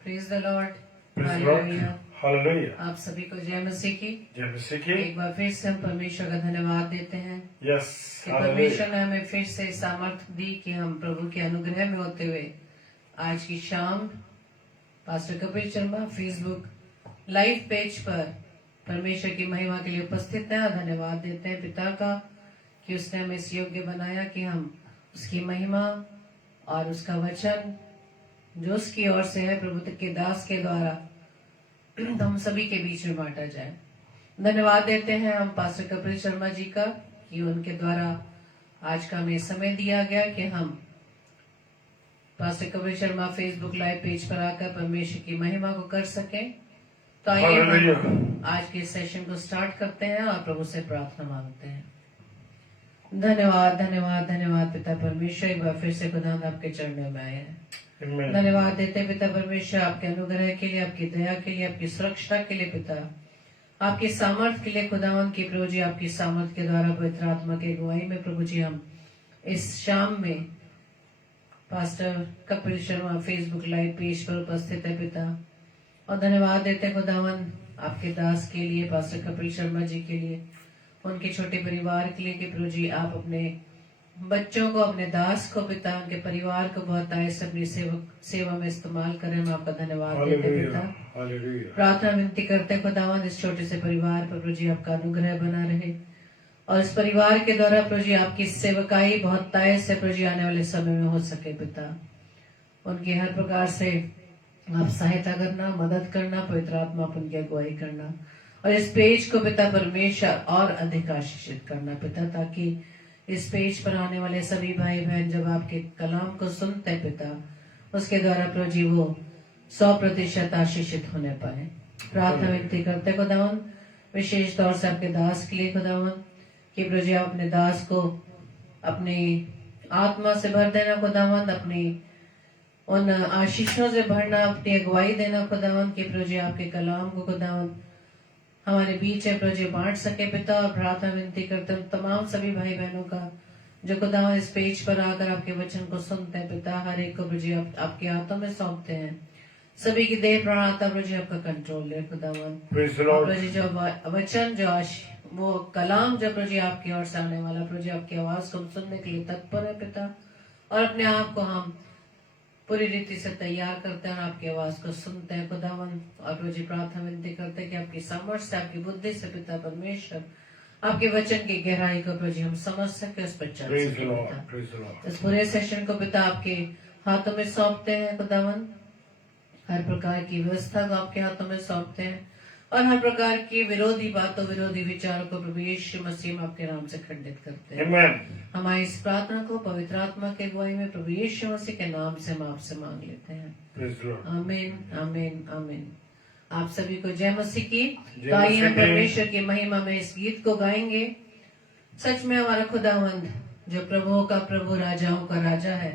Praise the Lord, Praise the Lord. Hallelujah. Hallelujah. आप सभी को जय मसीह की। जय मसीह की। एक बार फिर से हम परमेश्वर का धन्यवाद देते हैं Yes. कि Hallelujah. परमेश्वर ने हमें फिर से सामर्थ्य दी कि हम प्रभु के अनुग्रह में होते हुए आज की शाम pastor Kapil Sharma Facebook live page पर परमेश्वर की महिमा के लिए उपस्थित हैं। और धन्यवाद देते हैं पिता का कि उसने हमें इस योग्य बनाया कि हम उसकी महिमा और उसका वचन जो उसकी ओर से है प्रभु के दास के द्वारा हम सभी के बीच में बांटा जाए। धन्यवाद देते हैं हम पास्टर कपिल शर्मा जी का कि उनके द्वारा आज का हमें समय दिया गया कि हम pastor Kapil Sharma Facebook live page पर आकर परमेश्वर की महिमा को कर सकें। तो आइए हम Hallelujah. आज के सेशन को स्टार्ट करते हैं और प्रभु से प्रार्थना मांगते हैं। धन्यवाद धन्यवाद धन्यवाद पिता परमेश्वर, एक बार फिर से खुदावंद आपके चरणों में आए हैं। Amen. धन्यवाद देते हैं पिता परमेश्वर आपके अनुग्रह के लिए, आपकी दया के लिए, आपकी सुरक्षा के लिए पिता, आपकी सामर्थ के लिए खुदावंद की प्रभु जी, आपकी सामर्थ के द्वारा पवित्र आत्मा की अगुवाई में प्रभु जी हम इस शाम में pastor Kapil Sharma Facebook live page पर उपस्थित है पिता। और धन्यवाद देते हैं खुदावंद आपके दास के लिए, पास्टर कपिल शर्मा जी के लिए, उनके छोटे परिवार के लिए कि प्रभु जी आप अपने बच्चों को, अपने दास को पिता, उनके परिवार को बहुत आय से अपनी सेवा में इस्तेमाल करें। हम आपका धन्यवाद देते हैं पिता। Hallelujah. Hallelujah. प्रार्थना विनती करते हैं खुदावंद इस छोटे से परिवार पर प्रभु जी आपका अनुग्रह बना रहे और इस परिवार के द्वारा प्रभु जी आपकी सेवकाई बहुत ताय से प्रभु जी आने वाले समय में हो सके पिता। उनकी हर प्रकार से आप सहायता करना, मदद करना, पवित्र आत्मा आप उनकी अगुवाई करना और इस पेज को पिता परमेश्वर और अधिक आशीषित करना पिता, ताकि इस पेज पर आने वाले सभी भाई बहन जब आपके कलाम को सुनते हैं पिता, उसके द्वारा प्रभु जी वो 100% आशीषित होने पाए। प्रार्थना विनती करते खुदावंद विशेष तौर से आपके दास के लिए खुदावंद कि प्रभु जी आप अपने दास को अपनी आत्मा से भर देना खुदावंद, अपनी उन आशीषों से भरना, अपनी अगुवाई देना खुदावंद कि प्रभु जी आपके कलाम को खुदावंद हमारे बीच है प्रभु जी बांट सके पिता। और प्रार्थना विनती करते हैं तमाम सभी भाई बहनों का जो खुदावंद इस पेज पर आकर आपके वचन को सुनते हैं पिता, हर एक को प्रभु जी आपके हाथों में सौंपते हैं। सभी की देह प्राण आता प्रभु जी आपका कंट्रोल ले खुदावंद। Praise the Lord. प्रभु जी जो वचन जो वो कलाम जो प्रभु जी आपकी ओर से आने वाला प्रभु जी आपकी आवाज को हम सुनने के लिए तत्पर है पिता, और अपने आप को हम पूरी रीति से तैयार करते हैं और आपकी आवाज को सुनते हैं खुदावंद। और प्रभु जी प्रार्थना विनती करते हैं कि आपकी सामर्थ्य से, आपकी बुद्धि से पिता परमेश्वर आपके वचन की गहराई को प्रभु जी हम समझ सके, उस पर चल Praise सके the Lord. पिता। Praise the Lord. इस पूरे सेशन को पिता आपके हाथों में सौंपते हैं खुदावंद, हर प्रकार की व्यवस्था को आपके हाथों में सौंपते हैं और हर प्रकार की विरोधी बातों, विरोधी विचारों को प्रभु यीशु मसीह में आपके नाम से खंडित करते हैं। Amen. हमारी इस प्रार्थना को पवित्र आत्मा के अगुवाई में प्रभु यीशु मसीह के नाम से हम आपसे मांग लेते हैं। Praise the Lord. आमीन आमीन आमीन। आप सभी को जय मसीह की। जय तो आइए हम मसीह की। परमेश्वर की महिमा में इस गीत को गाएंगे। सच में हमारा खुदावंद जो प्रभुओं का प्रभु, राजाओं का राजा है,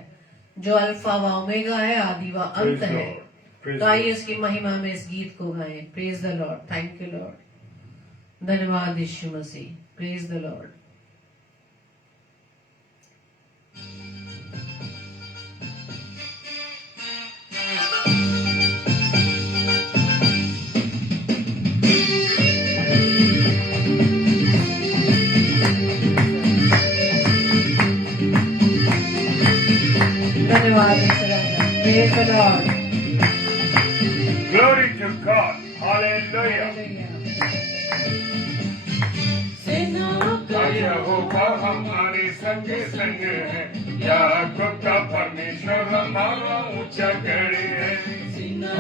जो अल्फा व ओमेगा है, आदि व अंत Praise the है। Lord. Praise तो the आइए Lord. इसकी महिमा में इस गीत को गाएं। Praise the Lord, thank you Lord, धन्यवाद Yeshu Masih. Praise the Lord. धन्यवाद यीशु राजा। Praise the Lord. Glory to God. Hallelujah. का यहोवा हमारे संग संग है, याकूब का परमेश्वर हमारा ऊंचा गढ़ है।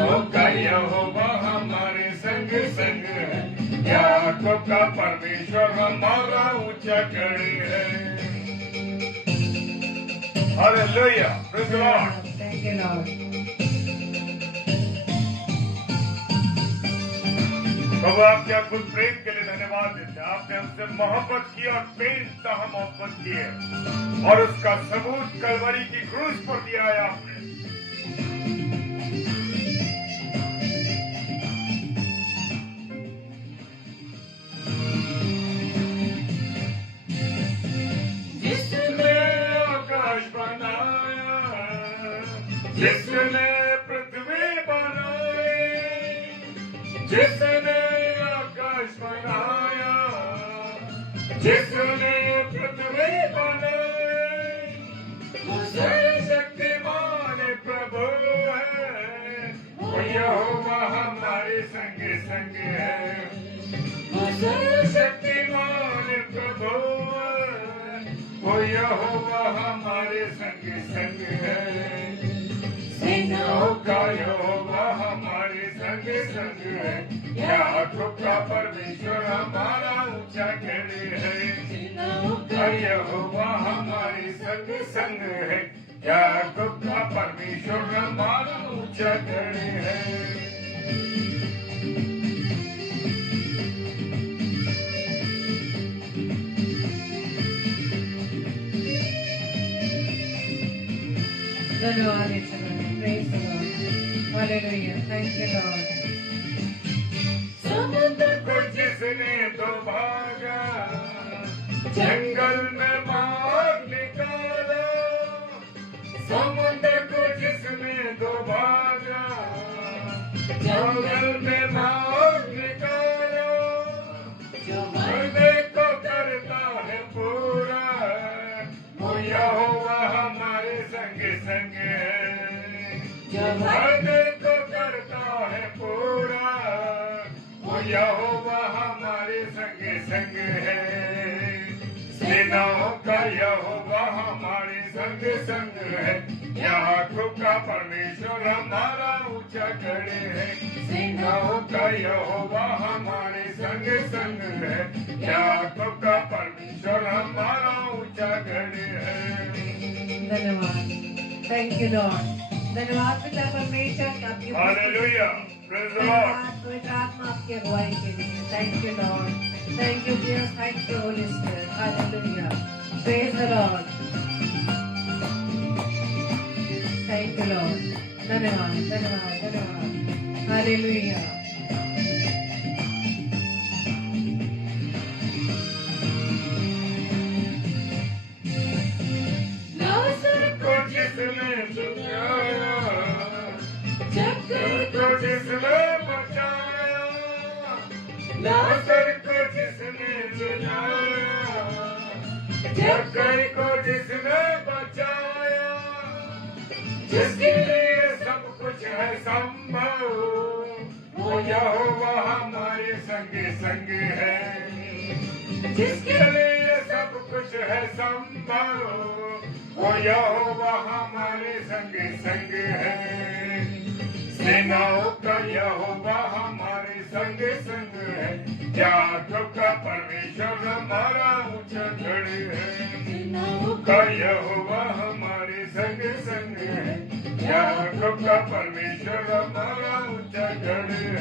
ओ का यहोवा हमारे संग संग है, याकूब का परमेश्वर हमारा ऊंचा गढ़ है। Hallelujah. Praise the Lord. Thank you Lord. प्रभु आपके अद्भुत प्रेम के लिए धन्यवाद देते हैं। आपने हमसे मोहब्बत की और बेइंतहा मोहब्बत की है और उसका सबूत कलवरी की क्रूस पर दिया है आपने। जिसने आकाश बनाया, जिसने पृथ्वी बनाया, जिसने आकाश बनाया, जिसने पृथ्वी बनाई, वो सर्वशक्तिमान प्रभु है। वो यहोवा हमारे संग संग है। वो सर्वशक्तिमान प्रभु है। वो यहोवा हमारे संग संग है। सेनाओं का यहोवा हमारे संग संग है। याकूब का परमेश्वर हमारा ऊंचा गढ़ है। सेनाओं का यहोवा हमारे संग संग है। याकूब का परमेश्वर हमारा ऊंचा गढ़ है। धन्यवाद यीशु मसीह। Praise the Lord. Hallelujah. Thank you, Lord. समुद्र को जिसने तो भागा, जंगल में मार निकाला। समुद्र को जिसने तो भागा, जंगल में मार निकाला। जो मरने को करता है पूरा, वो यहोवा हमारे संग संग है। जो मरने को करता है पूरा, वो यहोवा हमारे संग संग है। सेनाओं का यहोवा हमारे संग संग है। याकूब का परमेश्वर हमारा ऊंचा गढ़ है। सेनाओं का यहोवा हमारे संग संग है। याकूब का परमेश्वर हमारा ऊंचा गढ़ है। धन्यवाद। Thank you Lord. धन्यवाद पिता परमेश्वर की आपकी हालेलुया, प्रेज द लॉर्ड। धन्यवाद पवित्र आत्मा आपकी अगुवाई के लिए। Thank you Lord. Thank you Jesus. Thank you Holi spirit. Hallelujah. Praise the Lord. Thank you Lord. धन्यवाद धन्यवाद धन्यवाद। हालेलुया। को जिसने चुराया, जक्कर को जिसने बचाया। लाजर को जिसने चुराया, जक्कर को जिसने बचाया। जिसके लिए सब कुछ है संभव, वो यहोवा हमारे संग संग है। जिसके लिए सब कुछ है संभव, वो यहोवा हमारे संग संग है। सेनाओं का यहोवा हमारे संग संग है। याकूब का परमेश्वर हमारा ऊंचा गढ़ है। सेनाओं का यहोवा हमारे संग संग है। याकूब का परमेश्वर हमारा ऊंचा गढ़ है।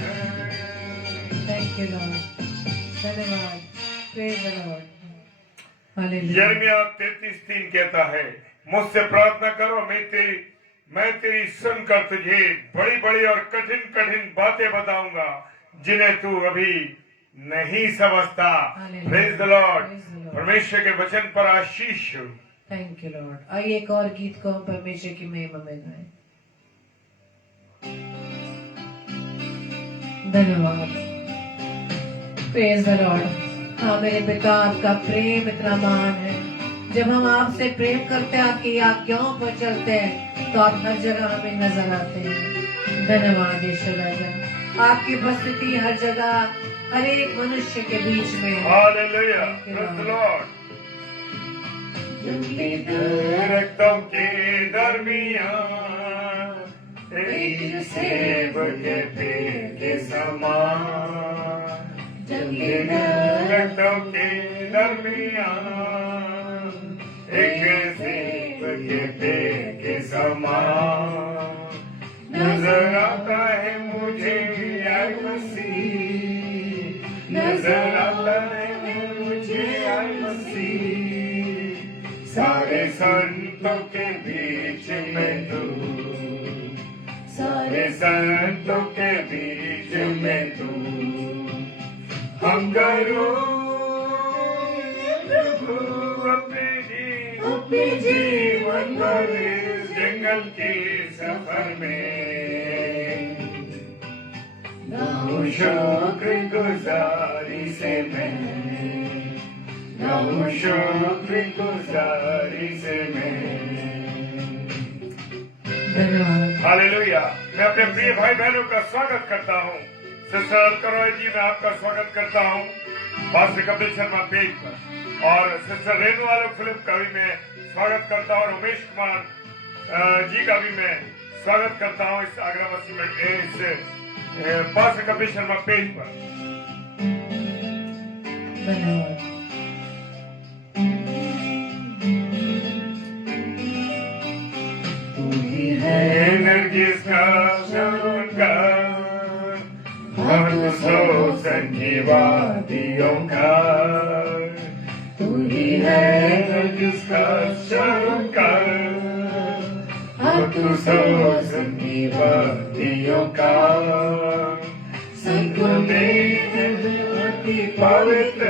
Thank you Lord. धन्यवाद। Praise the Lord. Hallelujah. Yirmayah 33:3 कहता है, मुझसे प्रार्थना करो, मैं तेरी सुनकर तुझे बड़ी बड़ी और कठिन कठिन बातें बताऊंगा, जिन्हें तू अभी नहीं समझता। Praise the Lord. परमेश्वर के वचन पर आशीष हो। Thank you Lord. आइए एक और गीत को हम परमेश्वर की महिमा में गाएं। धन्यवाद। Praise the Lord. हाँ मेरे पिता, आपका प्रेम इतना महान है। जब हम आपसे प्रेम करते हैं, आपकी आज्ञाओं पर चलते हैं, तो आप हर जगह हमें नजर आते हैं। धन्यवाद यीशु राजा। आपकी उपस्थिति हर जगह, हर एक मनुष्य के बीच में है। Hallelujah, praise the Lord. जंगली दरख्तों के दरमियान एक सेब के पेड़ के समान। जंगली दरख्तों के दरमियान एक सेब के पेड़ के समान नजर आता है मुझे यार मसीह। नजर आता है मुझे यार मसीह। सारे संतों के बीच में तू, सारे संतों के बीच में तू। हम करो प्रभु अपने जीवन भर इस जंगल के सफर में। शुक्रगुजारी से मैं, गाऊं शुक्रगुजारी से मैं। धन्यवाद। हालेलुया। मैं अपने प्रिय भाई बहनों का स्वागत करता हूँ। सिस्टर करोई जी, मैं आपका स्वागत करता हूँ पास्टर कपिल शर्मा पेज पर, और सिस्टर रेणु आलोक फिलिप का भी मैं स्वागत करता हूँ, और उमेश कुमार जी का भी मैं स्वागत करता हूँ इस आगरा मसीह में इस पास्टर कपिल शर्मा पेज पर। धन्यवाद। तू ही है नरगिस का शानदार, हम सो संगी वादियों का। तू ही है नरगिस का शानदार, हम सो संगी वादियों का। संतों में अति पवित्र,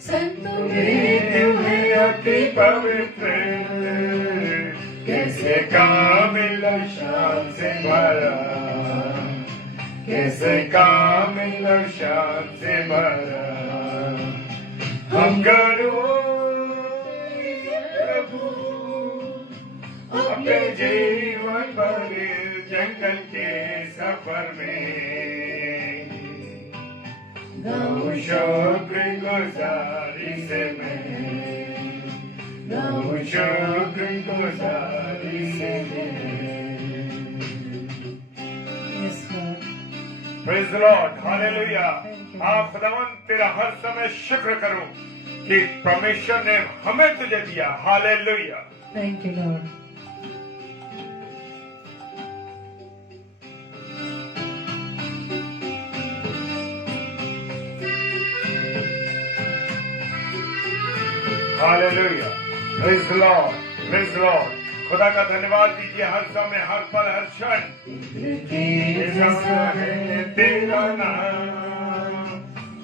संतों में अति पवित्र, कैसे कामिल शान से भरा, कैसे कामिल शान से भरा। हम करो प्रभु अपने जीवन भर जंगल के सफर में, गाऊं शुक्रगुजारी से मैं, गाऊं शुक्रगुजारी से मैं। Yes, Lord. Praise the Lord, hallelujah. आप खुदावन तेरा हर समय शुक्र करो कि परमेश्वर ने हमें तुझे दिया। Hallelujah. Thank you, Lord. Hallelujah. Praise the Lord, praise the Lord. खुदा का धन्यवाद दीजिए हर समय, हर पल, हर क्षण। है तेरा नाम,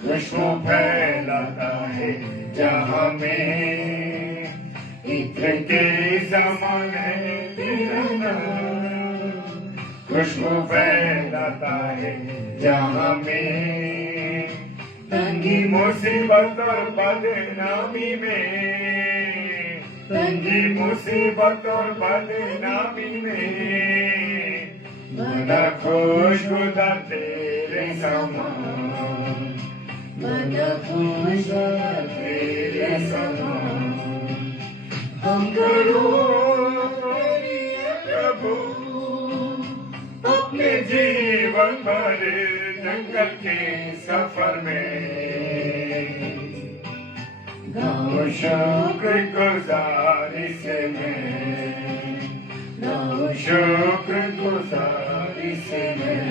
खुशबू फैलाता है जहां में, इत्र के समान है तेरा नाम, खुशबू फैलाता है जहां में। तंगी मुसीबत और बदनामी में, तंगी मुसीबत और बदनामी में, बड़ा खुशबूदार तेरे समान, बड़ा खुशबूदार तेरे समान। हम करो प्रभु अपने जीवन भर जंगल के सफर में, गाऊं शुक्रगुजारी से मैं, गाऊं शुक्रगुजारी से मैं।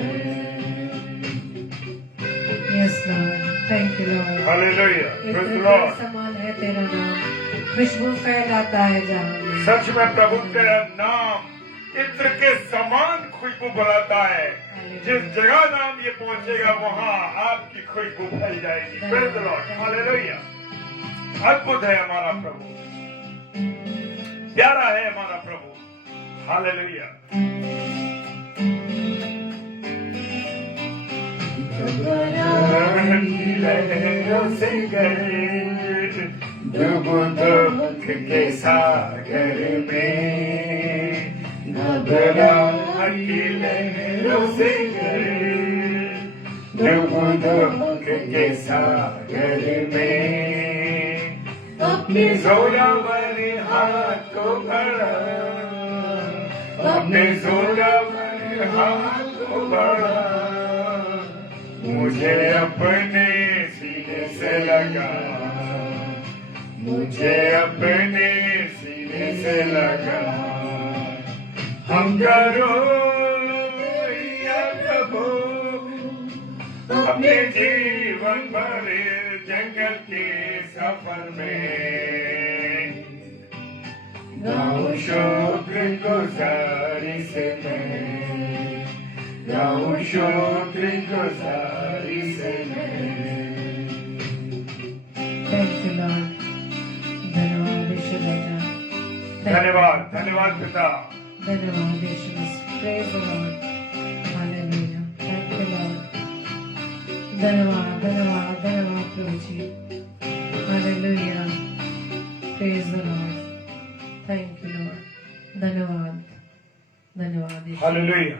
Yes, Lord. Thank you, Lord. Hallelujah. इत्र प्रेज द के लॉर्ड। समान है तेरा नाम, खुशबू फैलाता है जहां में। सच में प्रभु तेरा नाम इत्र के समान खुशबू बढ़ाता है। जिस जगह नाम ये पहुंचेगा वहां आपकी खुशबू फैल जाएगी। Praise the Lord, hallelujah. अद्भुत है हमारा प्रभु, प्यारा है हमारा प्रभु। हालेलुया। लहरों से गए डूब दुख के सागर में, घबराहट की लहरों से गए डूब दुख के सागर में। अपने जोरावर हाथ को बढ़ा, अपने जोरावर हाथ को बढ़ा, मुझे अपने सीने से लगा, मुझे अपने सीने से लगा। हम करो या प्रभु अपने जीवन भर जंगल के सफर में, गाऊं शुक्रगुजारी से मैं, गाऊं शुक्रगुजारी से मैं। Thank you, Lord. धन्यवाद यीशु राजा। धन्यवाद, धन्यवाद पिता। धन्यवाद यीशु मसीह। Praise the Lord. Hallelujah. Thank you, Lord. धन्यवाद धन्यवाद धन्यवाद प्रभु जी। Hallelujah, praise the Lord, thank you Lord. धन्यवाद धन्यवाद यीशु। हालेलुया।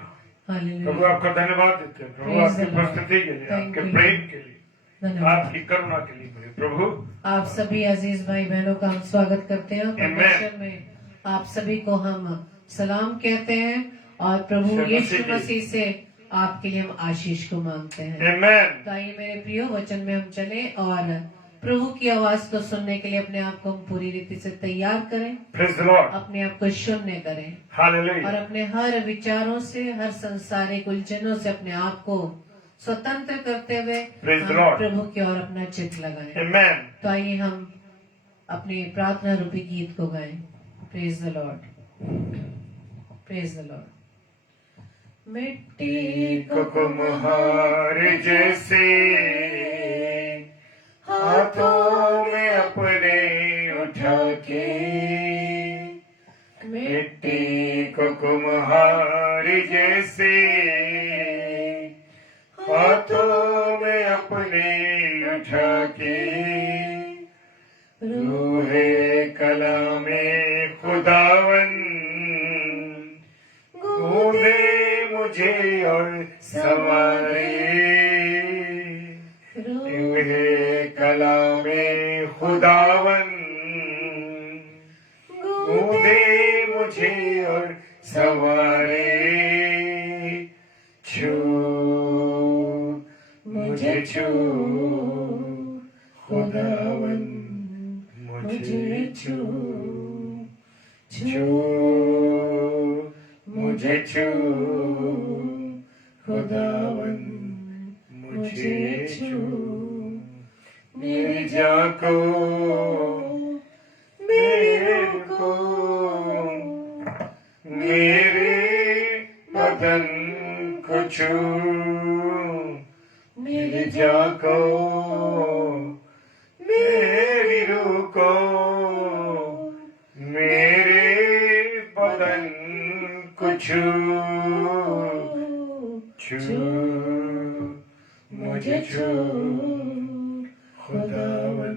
प्रभु हालेलुया, आपका धन्यवाद देते हैं प्रभु, Praise आपकी the Lord. उपस्थिति के लिए, Thank आपके you. प्रेम के लिए, धन्यवाद। आपकी करुणा के लिए मेरे प्रभु। आप सभी अजीज भाई बहनों का हम स्वागत करते हैं। Amen. परमेश्वर में आप सभी को हम सलाम कहते हैं और प्रभु यीशु यीशु मसीह मसीह से आपके लिए हम आशीष को मांगते हैं। आमेन। तो आइए मेरे प्रियो वचन में हम चले और प्रभु की आवाज को सुनने के लिए अपने आप को हम पूरी रीति से तैयार करें, प्रेज द लॉर्ड। अपने आप को शून्य करें और हालेलुया। अपने हर विचारों से, हर संसारिक उलझनों से अपने आप को स्वतंत्र करते हुए Praise the हम Lord. प्रभु की ओर अपना चित्त लगाएं। आमेन। तो आइए हम अपने प्रार्थना रूपी गीत को गाएं। Praise the Lord, praise the Lord. मिट्टी को कुम्हार जैसे हाथों में अपने उठा के, मिट्टी को कुम्हार जैसे हाथों में अपने उठा के, रूहे कलामे खुदावन गूंदे मुझे और संवारे, रूहे कलामे खुदावन गूंदे मुझे और संवारे, छू मुझे छू खुदावन मुझे छू, छू मुझे छू खुदावन मुझे छू, मेरी जान को मेरे को मेरे बदन को छू, मेरी जान को मेरी रूह को मेरे बदन को छू, छू मुझे छू खुदावन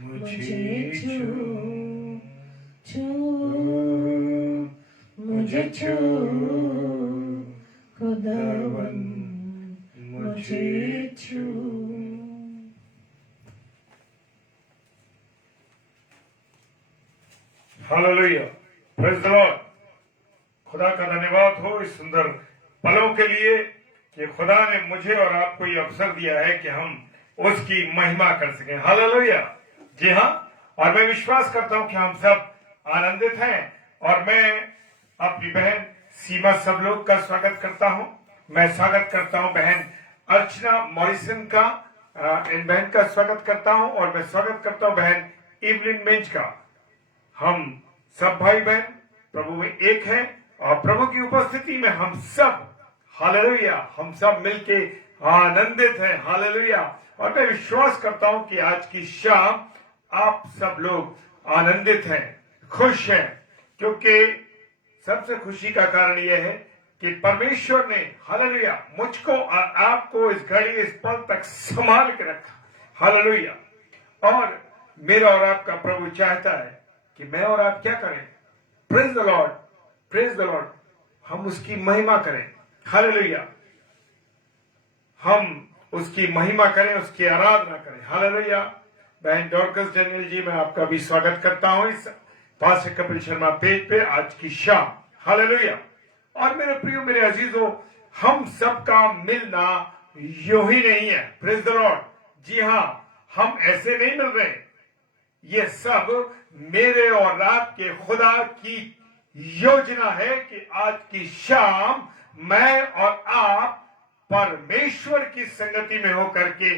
मुझे छू, छू मुझे छू खुदावन मुझे छू। Hallelujah, praise the Lord. खुदा का धन्यवाद हो इस सुंदर पलों के लिए कि खुदा ने मुझे और आपको ये अवसर दिया है कि हम उसकी महिमा कर सकें। हालेलुया। जी हाँ, और मैं विश्वास करता हूं कि हम सब आनंदित हैं और मैं अपनी बहन सीमा सब लोग का स्वागत करता हूं। मैं स्वागत करता हूं बहन अर्चना मॉरिसन का, इन बहन का स्वागत करता हूं और मैं स्वागत करता हूं बहन इवलिन मिंज का। हम सब भाई बहन प्रभु में एक हैं और प्रभु की उपस्थिति में हम सब, हालेलुया, हम सब मिलके आनंदित हैं। हालेलुया। और मैं विश्वास करता हूं कि आज की शाम आप सब लोग आनंदित हैं, खुश हैं, क्योंकि सबसे खुशी का कारण यह है कि परमेश्वर ने, हालेलुया, मुझको और आपको इस घड़ी, इस पल तक संभाल के रखा। हालेलुया। और मेरा और आपका प्रभु चाहता है कि मैं और आप क्या करें? Praise the Lord, praise the Lord. हम उसकी महिमा करें। हालेलुया। हम उसकी महिमा करें, उसकी आराधना करें। हालेलुया। बहन डॉर्कस डेनियल जी, मैं आपका भी स्वागत करता हूं इस पास्टर कपिल शर्मा पेज पे आज की शाम। हालेलुया। और मेरे प्रियो, मेरे अजीजों, हम सबका मिलना यूं ही नहीं है। Praise the Lord. जी हाँ, हम ऐसे नहीं मिल रहे। ये सब मेरे और आपके खुदा की योजना है कि आज की शाम मैं और आप परमेश्वर की संगति में होकर के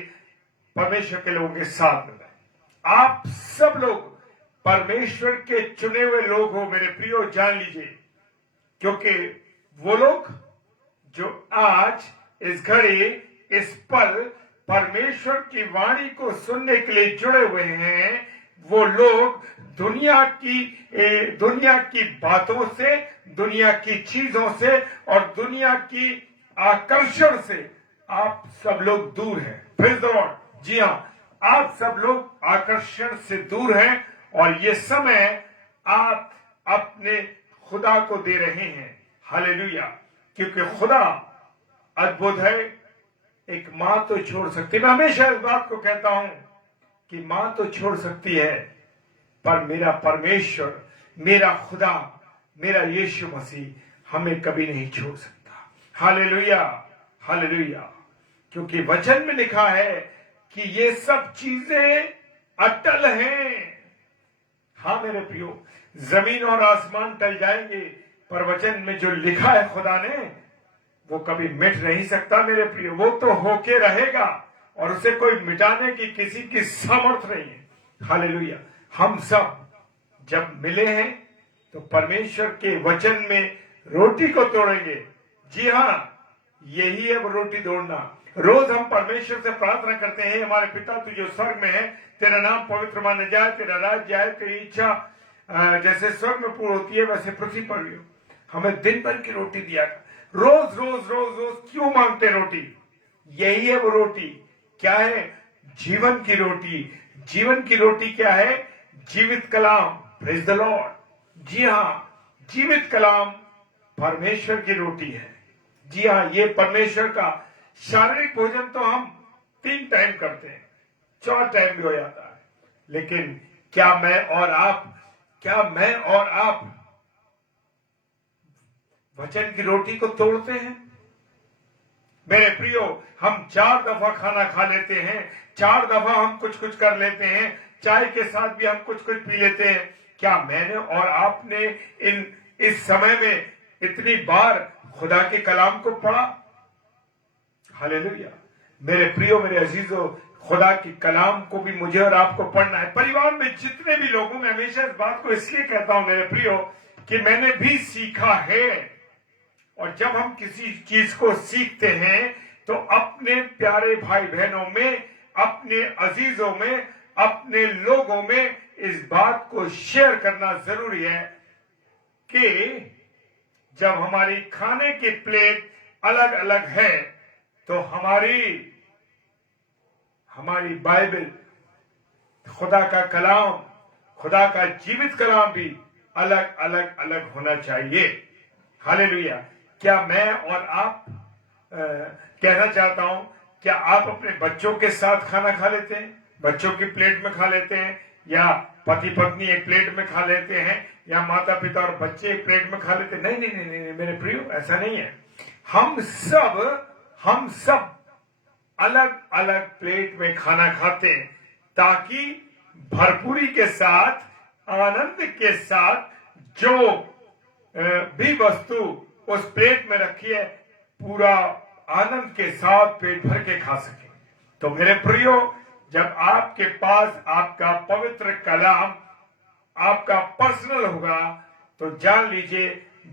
परमेश्वर के लोगों के साथ मिल रहे। आप सब लोग परमेश्वर के चुने हुए लोग हो मेरे प्रियो, जान लीजिए, क्योंकि वो लोग जो आज इस घड़ी, इस पल परमेश्वर की वाणी को सुनने के लिए जुड़े हुए हैं, वो लोग दुनिया की बातों से, दुनिया की चीजों से और दुनिया की आकर्षण से आप सब लोग दूर हैं। Praise the Lord. जी हाँ, आप सब लोग आकर्षण से दूर हैं और ये समय आप अपने खुदा को दे रहे हैं। हालेलुया। क्योंकि खुदा अद्भुत है। एक मां तो छोड़ सकती है, मैं हमेशा इस बात को कहता हूं कि मां तो छोड़ सकती है, पर मेरा परमेश्वर, मेरा खुदा, मेरा यीशु मसीह हमें कभी नहीं छोड़ सकता। Hallelujah, hallelujah. क्योंकि वचन में लिखा है कि ये सब चीजें अटल हैं। हाँ मेरे प्रियो, जमीन और आसमान टल जाएंगे, पर वचन में जो लिखा है खुदा ने, वो कभी मिट नहीं सकता मेरे प्रियो। वो तो होके रहेगा और उसे कोई मिटाने की किसी की सामर्थ नहीं है। हालेलुया। हम सब जब मिले हैं तो परमेश्वर के वचन में रोटी को तोड़ेंगे। जी हाँ, यही है वो रोटी तोड़ना। रोज हम परमेश्वर से प्रार्थना करते हैं, हमारे पिता तू जो स्वर्ग में है, तेरा नाम पवित्र माना जाए, तेरा राज्य आए, तेरी इच्छा जैसे स्वर्ग में पूर्ण होती है वैसे पृथ्वी पर भी हो। हमें दिन भर की रोटी दिया। रोज रोज रोज रोज क्यों मांगते रोटी? यही है वो रोटी। क्या है? जीवन की रोटी। जीवन की रोटी क्या है? जीवित कलाम। Praise the Lord. जी हाँ, जीवित कलाम परमेश्वर की रोटी है। जी हाँ, ये परमेश्वर का शारीरिक भोजन तो हम 3 टाइम करते हैं, 4 टाइम भी हो जाता है, लेकिन क्या मैं और आप वचन की रोटी को तोड़ते हैं? मेरे प्रियो, हम 4 दफा खाना खा लेते हैं, 4 दफा हम कुछ कुछ कर लेते हैं, चाय के साथ भी हम कुछ कुछ पी लेते हैं। क्या मैंने और आपने इस समय में इतनी बार खुदा के कलाम को पढ़ा? हालेलुया। मेरे प्रियो, मेरे अजीजों, खुदा की कलाम को भी मुझे और आपको पढ़ना है। परिवार में जितने भी लोगों, मैं हमेशा इस बात को इसलिए कहता हूं मेरे प्रियो कि मैंने भी सीखा है। और जब हम किसी चीज को सीखते हैं तो अपने प्यारे भाई बहनों में, अपने अजीजों में, अपने लोगों में इस बात को शेयर करना जरूरी है कि जब हमारी खाने की प्लेट अलग अलग है तो हमारी बाइबल, खुदा का कलाम, खुदा का जीवित कलाम भी अलग अलग अलग होना चाहिए। हालेलुया। क्या मैं और आप कहना चाहता हूं, क्या आप अपने बच्चों के साथ खाना खा लेते हैं? बच्चों की प्लेट में खा लेते हैं, या पति पत्नी एक प्लेट में खा लेते हैं, या माता पिता और बच्चे एक प्लेट में खा लेते हैं? नहीं नहीं नहीं नहीं मेरे प्रियो, ऐसा नहीं है। हम सब अलग अलग प्लेट में खाना खाते हैं ताकि भरपूरी के साथ, आनंद के साथ जो भी वस्तु उस प्लेट में रखी है, पूरा आनंद के साथ पेट भर के खा सके। तो मेरे प्रियो, जब आपके पास आपका पवित्र कलाम, आपका पर्सनल होगा, तो जान लीजिए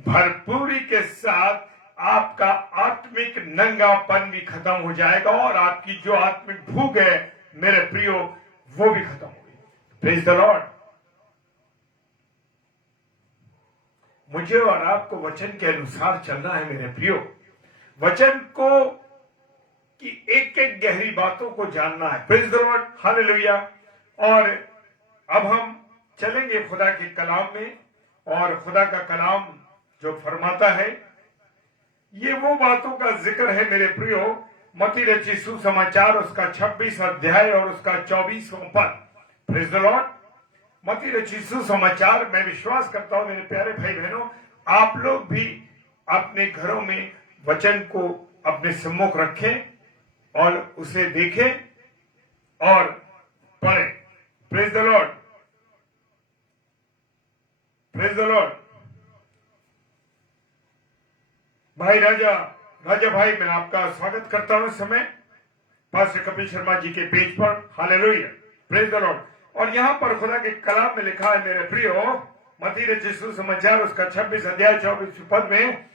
भरपूरी के साथ आपका आत्मिक नंगापन भी खत्म हो जाएगा और आपकी जो आत्मिक भूख है मेरे प्रियो, वो भी खत्म होगी। Praise the Lord. मुझे और आपको वचन के अनुसार चलना है मेरे प्रियो। वचन को की एक एक गहरी बातों को जानना है। Praise the Lord, hallelujah. और अब हम चलेंगे खुदा के कलाम में, और खुदा का कलाम जो फरमाता है, ये वो बातों का जिक्र है मेरे प्रियो, मत्ती रचित सुसमाचार उसका 26 अध्याय और उसका 24वां पद। Praise the Lord. मत्ती रचित सुसमाचार, मैं विश्वास करता हूं मेरे प्यारे भाई बहनों, आप लोग भी अपने घरों में वचन को अपने सम्मुख रखें और उसे देखें और पढ़ें। Praise the Lord, praise the Lord. भाई राजा भाई, मैं आपका स्वागत करता हूं इस समय पास्टर कपिल शर्मा जी के पेज पर। Hallelujah, praise the Lord. और यहां पर खुदा के कलाम में लिखा है मेरे प्रियो, मत्ती रचित सुसमाचार उसका 26 अध्याय 24 पद में,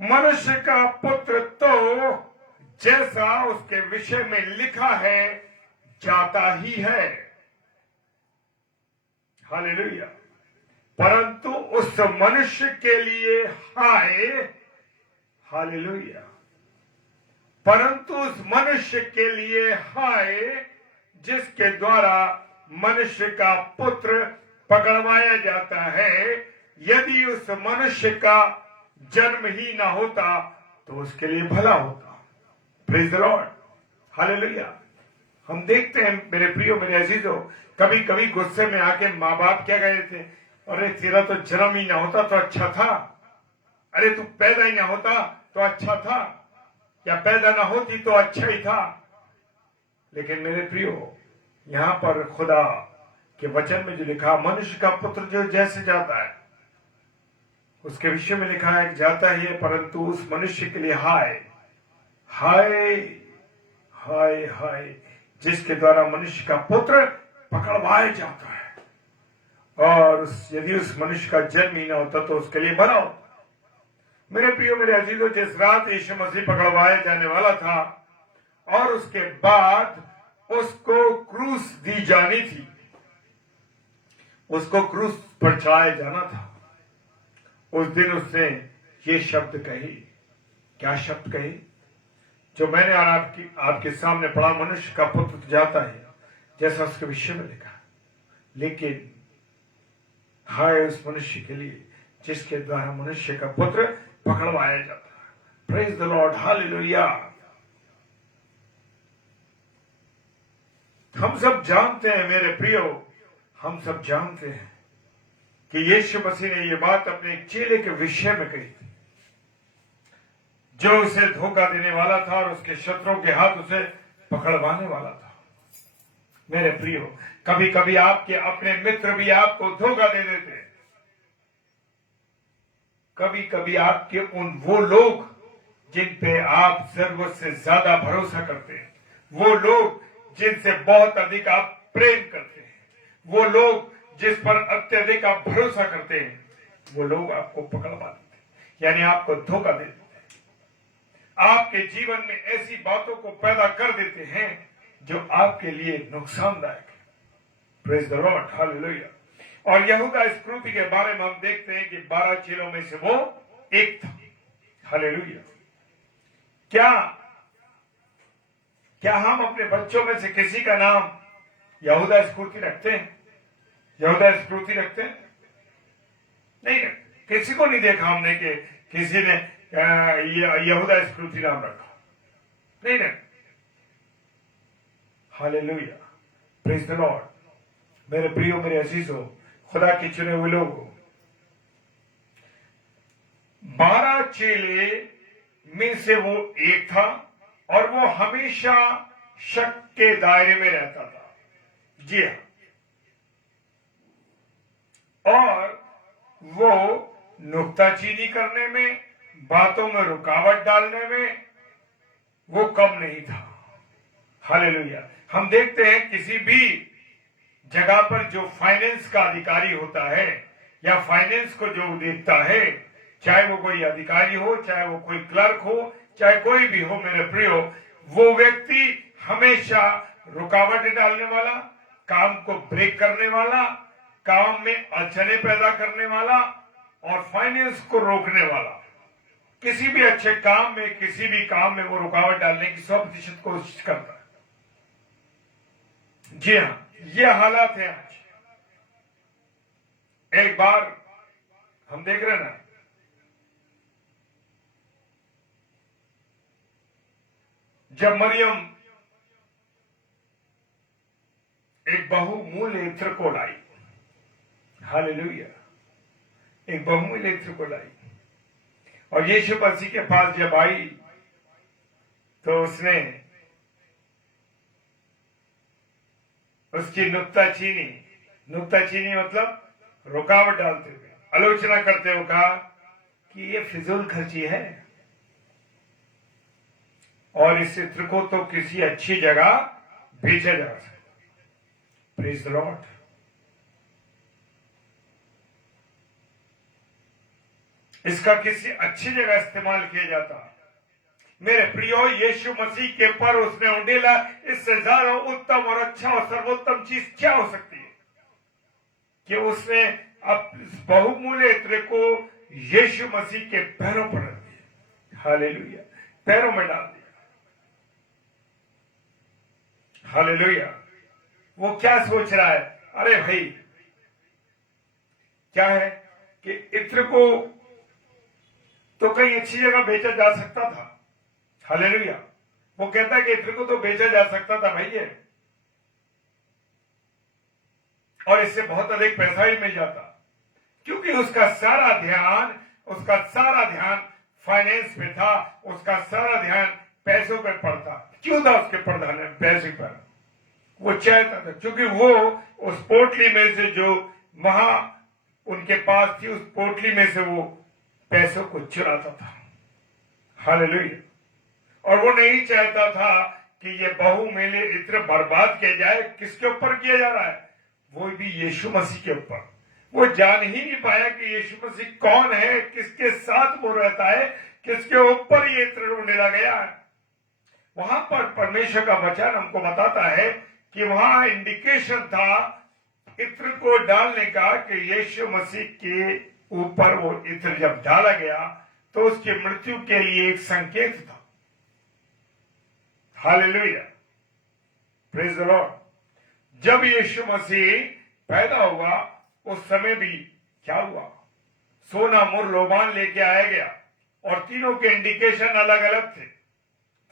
मनुष्य का पुत्र तो जैसा उसके विषय में लिखा है जाता ही है। हालेलुया। परंतु उस मनुष्य के लिए हाय, हालेलुया, परंतु उस मनुष्य के लिए हाय जिसके द्वारा मनुष्य का पुत्र पकड़वाया जाता है। यदि उस मनुष्य का जन्म ही ना होता तो उसके लिए भला होता। Praise the Lord, hallelujah. हम देखते हैं मेरे प्रियो, मेरे अजीजों, कभी कभी गुस्से में आके माँ बाप क्या कहते थे, अरे तेरा तो जन्म ही ना होता तो अच्छा था, अरे तू पैदा ही ना होता तो अच्छा था, या पैदा ना होती तो अच्छा ही था। लेकिन मेरे प्रियो, यहां पर खुदा के वचन में जो लिखा, मनुष्य का पुत्र जो जैसे जाता है उसके विषय में लिखा है कि जाता ही है, परंतु उस मनुष्य के लिए हाय हाय हाय हाय जिसके द्वारा मनुष्य का पुत्र पकड़वाया जाता है। और यदि उस मनुष्य का जन्म ही ना होता तो उसके लिए भला होता। मेरे प्रियो, मेरे अजीजों, जिस रात यीशु मसीह पकड़वाया जाने वाला था और उसके बाद उसको क्रूस दी जानी थी, उसको क्रूस पर चढ़ाया जाना था, उस दिन उसने ये शब्द कही। क्या शब्द कही? जो मैंने आपके सामने पढ़ा, मनुष्य का पुत्र तो जाता है जैसा उसके विषय में लिखा, लेकिन हाय उस मनुष्य के लिए जिसके द्वारा मनुष्य का पुत्र पकड़वाया जाता है। Praise the Lord, hallelujah. हम सब जानते हैं मेरे प्रियो, हम सब जानते हैं कि यीशु मसीह ने यह बात अपने एक चेले के विषय में कही थी, जो उसे धोखा देने वाला था और उसके शत्रुओं के हाथ उसे पकड़वाने वाला था। मेरे प्रियो, कभी कभी आपके अपने मित्र भी आपको धोखा दे देते हैं। कभी कभी आपके वो लोग जिन पे आप जरूरत से ज्यादा भरोसा करते हैं, वो लोग जिनसे बहुत अधिक आप प्रेम करते हैं, वो लोग जिस पर अत्यधिक आप भरोसा करते हैं, वो लोग आपको पकड़वा देते हैं, यानी आपको धोखा देते हैं, आपके जीवन में ऐसी बातों को पैदा कर देते हैं जो आपके लिए नुकसानदायक है। Praise the Lord, hallelujah. और यहूदा इस्करियोती के बारे में हम देखते हैं कि 12 चेलों में से वो एक था। हालेलुया। क्या हम अपने बच्चों में से किसी का नाम यहूदा इस्करियोती रखते हैं? यहूदा इस्करियोती रखते हैं? नहीं, किसी को नहीं देखा हमने कि किसी ने यहूदा इस्करियोती नाम रखा, नहीं। Hallelujah, praise the Lord. मेरे प्रियो, मेरे अजीजों, खुदा के चुने हुए लोगों, 12 चेले में से वो एक था और वो हमेशा शक के दायरे में रहता था। जी हाँ, और वो नुक्ताचीनी करने में, बातों में रुकावट डालने में वो कम नहीं था। हालेलुया। हम देखते हैं किसी भी जगह पर जो फाइनेंस का अधिकारी होता है या फाइनेंस को जो देखता है, चाहे वो कोई अधिकारी हो, चाहे वो कोई क्लर्क हो, चाहे कोई भी हो, मेरे प्रियो, वो व्यक्ति हमेशा रुकावटें डालने वाला, काम को ब्रेक करने वाला, काम में अड़चने पैदा करने वाला और फाइनेंस को रोकने वाला, किसी भी अच्छे काम में, किसी भी काम में वो रुकावट डालने की 100% कोशिश करता है। जी हाँ, ये हालात है आज। एक बार हम देख रहे ना, जब मरियम एक बहुमूल्य इत्र को लाई, हालेलुया, एक बहुमूल्य इत्र को लाई और यीशु मसीह के पास जब आई तो उसने उसकी नुक्ताचीनी मतलब रुकावट डालते हुए, आलोचना करते हुए कहा कि ये फिजूल खर्ची है और इस इत्र को तो किसी अच्छी जगह भेजा जा सकता। Praise the Lord. इसका किसी अच्छी जगह इस्तेमाल किया जाता। मेरे प्रियो, यीशु मसीह के पर उसने उंडेला, इससे ज्यादा उत्तम और अच्छा और सर्वोत्तम चीज क्या हो सकती है कि उसने अब बहुमूल्य इत्र को यीशु मसीह के पैरों पर रख दिया। हालेलुया, पैरों में डाल दिया। हालेलुया। वो क्या सोच रहा है? अरे भाई, क्या है कि इत्र को तो कहीं अच्छी जगह बेचा जा सकता था। हालेलुया। वो कहता है कि इत्र को तो बेचा जा सकता था भाई ये, और इससे बहुत अधिक पैसा ही मिल जाता, क्योंकि उसका सारा ध्यान फाइनेंस में था, उसका सारा ध्यान पैसों पर पड़ता। क्यों था उसके प्रधान पैसे पर? वो चाहता था, क्योंकि वो उस पोटली में से जो वहां उनके पास थी, उस पोटली में से वो पैसों को चुराता था। हालेलुया। और वो नहीं चाहता था कि ये बहुमूल्य इत्र बर्बाद किया जाए। किसके ऊपर किया जा रहा है? वो भी यीशु मसीह के ऊपर। वो जान ही नहीं पाया कि यीशु मसीह कौन है, किसके साथ वो रहता है, किसके ऊपर ये इत्र डाला गया है। वहां पर परमेश्वर का वचन हमको बताता है कि वहां इंडिकेशन था इत्र को डालने का, कि यीशु मसीह के ऊपर वो इत्र जब डाला गया तो उसकी मृत्यु के लिए एक संकेत था। Hallelujah, praise the Lord. जब यीशु मसीह पैदा हुआ उस समय भी क्या हुआ? सोना मुर लोबान लेके आया गया, और तीनों के इंडिकेशन अलग अलग थे,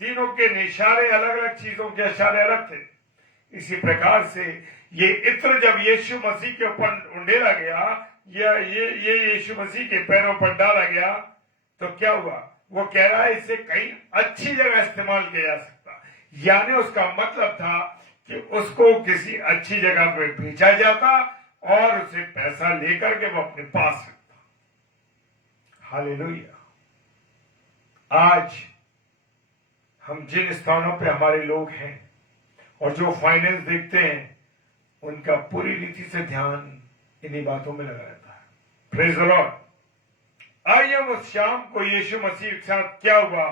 तीनों के निशाने अलग अलग, चीजों के इशारे अलग थे। इसी प्रकार से ये इत्र जब यीशु मसीह के ऊपर उंडेला गया, या ये यीशु मसीह के पैरों पर डाला गया, तो क्या हुआ? वो कह रहा है इसे कहीं अच्छी जगह इस्तेमाल किया जा सकता। यानी उसका मतलब था कि उसको किसी अच्छी जगह पर भेजा जाता और उसे पैसा लेकर के वो अपने पास रखता। हालेलुया। आज हम जिन स्थानों पे हमारे लोग हैं और जो फाइनेंस देखते हैं, उनका पूरी रीति से ध्यान इन्हीं बातों में लगा रहता है। Praise the Lord. आइए, उस शाम को यीशु मसीह के साथ क्या हुआ,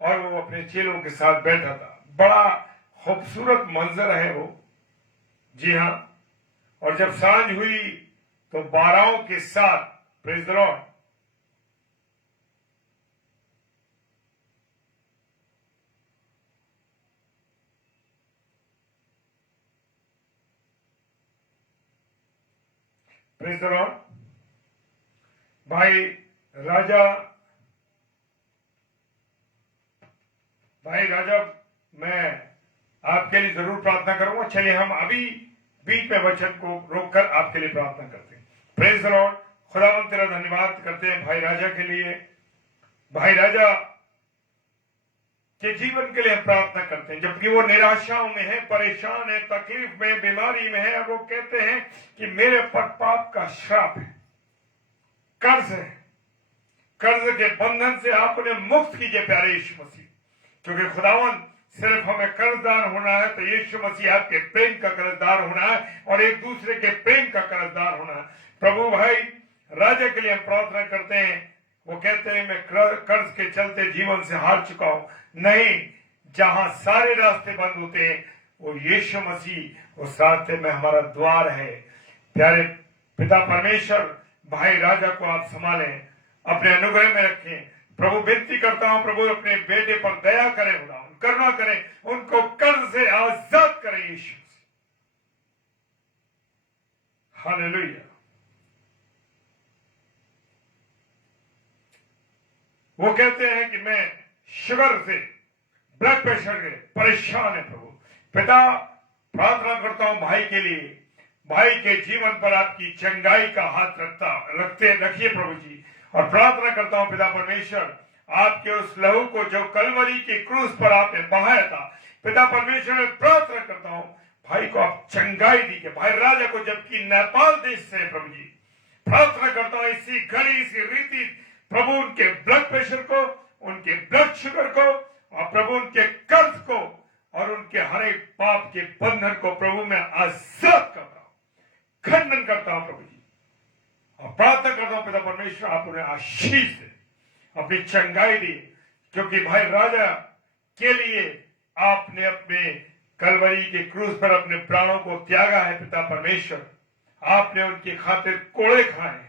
और वो अपने चेलों के साथ बैठा था। बड़ा खूबसूरत मंजर है वो, जी हाँ। और जब सांझ हुई तो 12 के साथ, praise the Lord, praise the Lord, भाई राजा, मैं आपके लिए जरूर प्रार्थना करूंगा। चलिए हम अभी बीच में वचन को रोककर आपके लिए प्रार्थना करते हैं। Praise the Lord. खुदावंद तेरा धन्यवाद करते हैं भाई राजा के लिए। भाई राजा के जीवन के लिए हम प्रार्थना करते हैं, जबकि वो निराशाओं में है, परेशान है, तकलीफ में, बीमारी में है। वो कहते हैं कि मेरे पर पाप का श्राप है, कर्ज है। कर्ज के बंधन से आप उन्हें मुक्त कीजिए प्यारे यीशु मसीह, क्योंकि खुदावन सिर्फ हमें कर्जदार होना है तो यीशु मसीह आपके प्रेम का कर्जदार होना है, और एक दूसरे के प्रेम का कर्जदार होना है। प्रभु भाई राजा के लिए हम प्रार्थना करते हैं। वो कहते हैं मैं कर्ज के चलते जीवन से हार चुका हूं। नहीं, जहां सारे रास्ते बंद होते हैं वो यीशु मसीह उस रास्ते में हमारा द्वार है। प्यारे पिता परमेश्वर, भाई राजा को आप संभालें, अपने अनुग्रह में रखें। प्रभु विनती करता हूं, प्रभु अपने बेटे पर दया करें, करुणा करें, उनको कर्ज से आजाद करें यीशु। हालेलुया। वो कहते हैं कि मैं शुगर से, ब्लड प्रेशर से परेशान है। प्रभु पिता, प्रार्थना करता हूं भाई के लिए, भाई के जीवन पर आपकी चंगाई का हाथ रखिए प्रभु जी। और प्रार्थना करता हूं पिता परमेश्वर, आपके उस लहू को जो कलवरी की क्रूस पर आपने बहाया था, पिता परमेश्वर में प्रार्थना करता हूं भाई को आप चंगाई दीजिए। भाई राजा को, जबकि नेपाल देश से प्रभु जी, प्रार्थना करता हूं इसी घड़ी, इसी रीति प्रभु उनके ब्लड प्रेशर को, उनके ब्लड शुगर को, और प्रभु उनके कर्ज को, और उनके हर एक पाप के बंधन को प्रभु में आजाद करता हूं, खंडन करता हूं प्रभु जी। और प्रार्थना करता हूं पिता परमेश्वर, आप उन्हें आशीष दे, अपनी चंगाई दी, क्योंकि भाई राजा के लिए आपने अपने कलवरी के क्रूस पर अपने प्राणों को त्यागा है। पिता परमेश्वर, आपने उनकी खातिर कोड़े खाए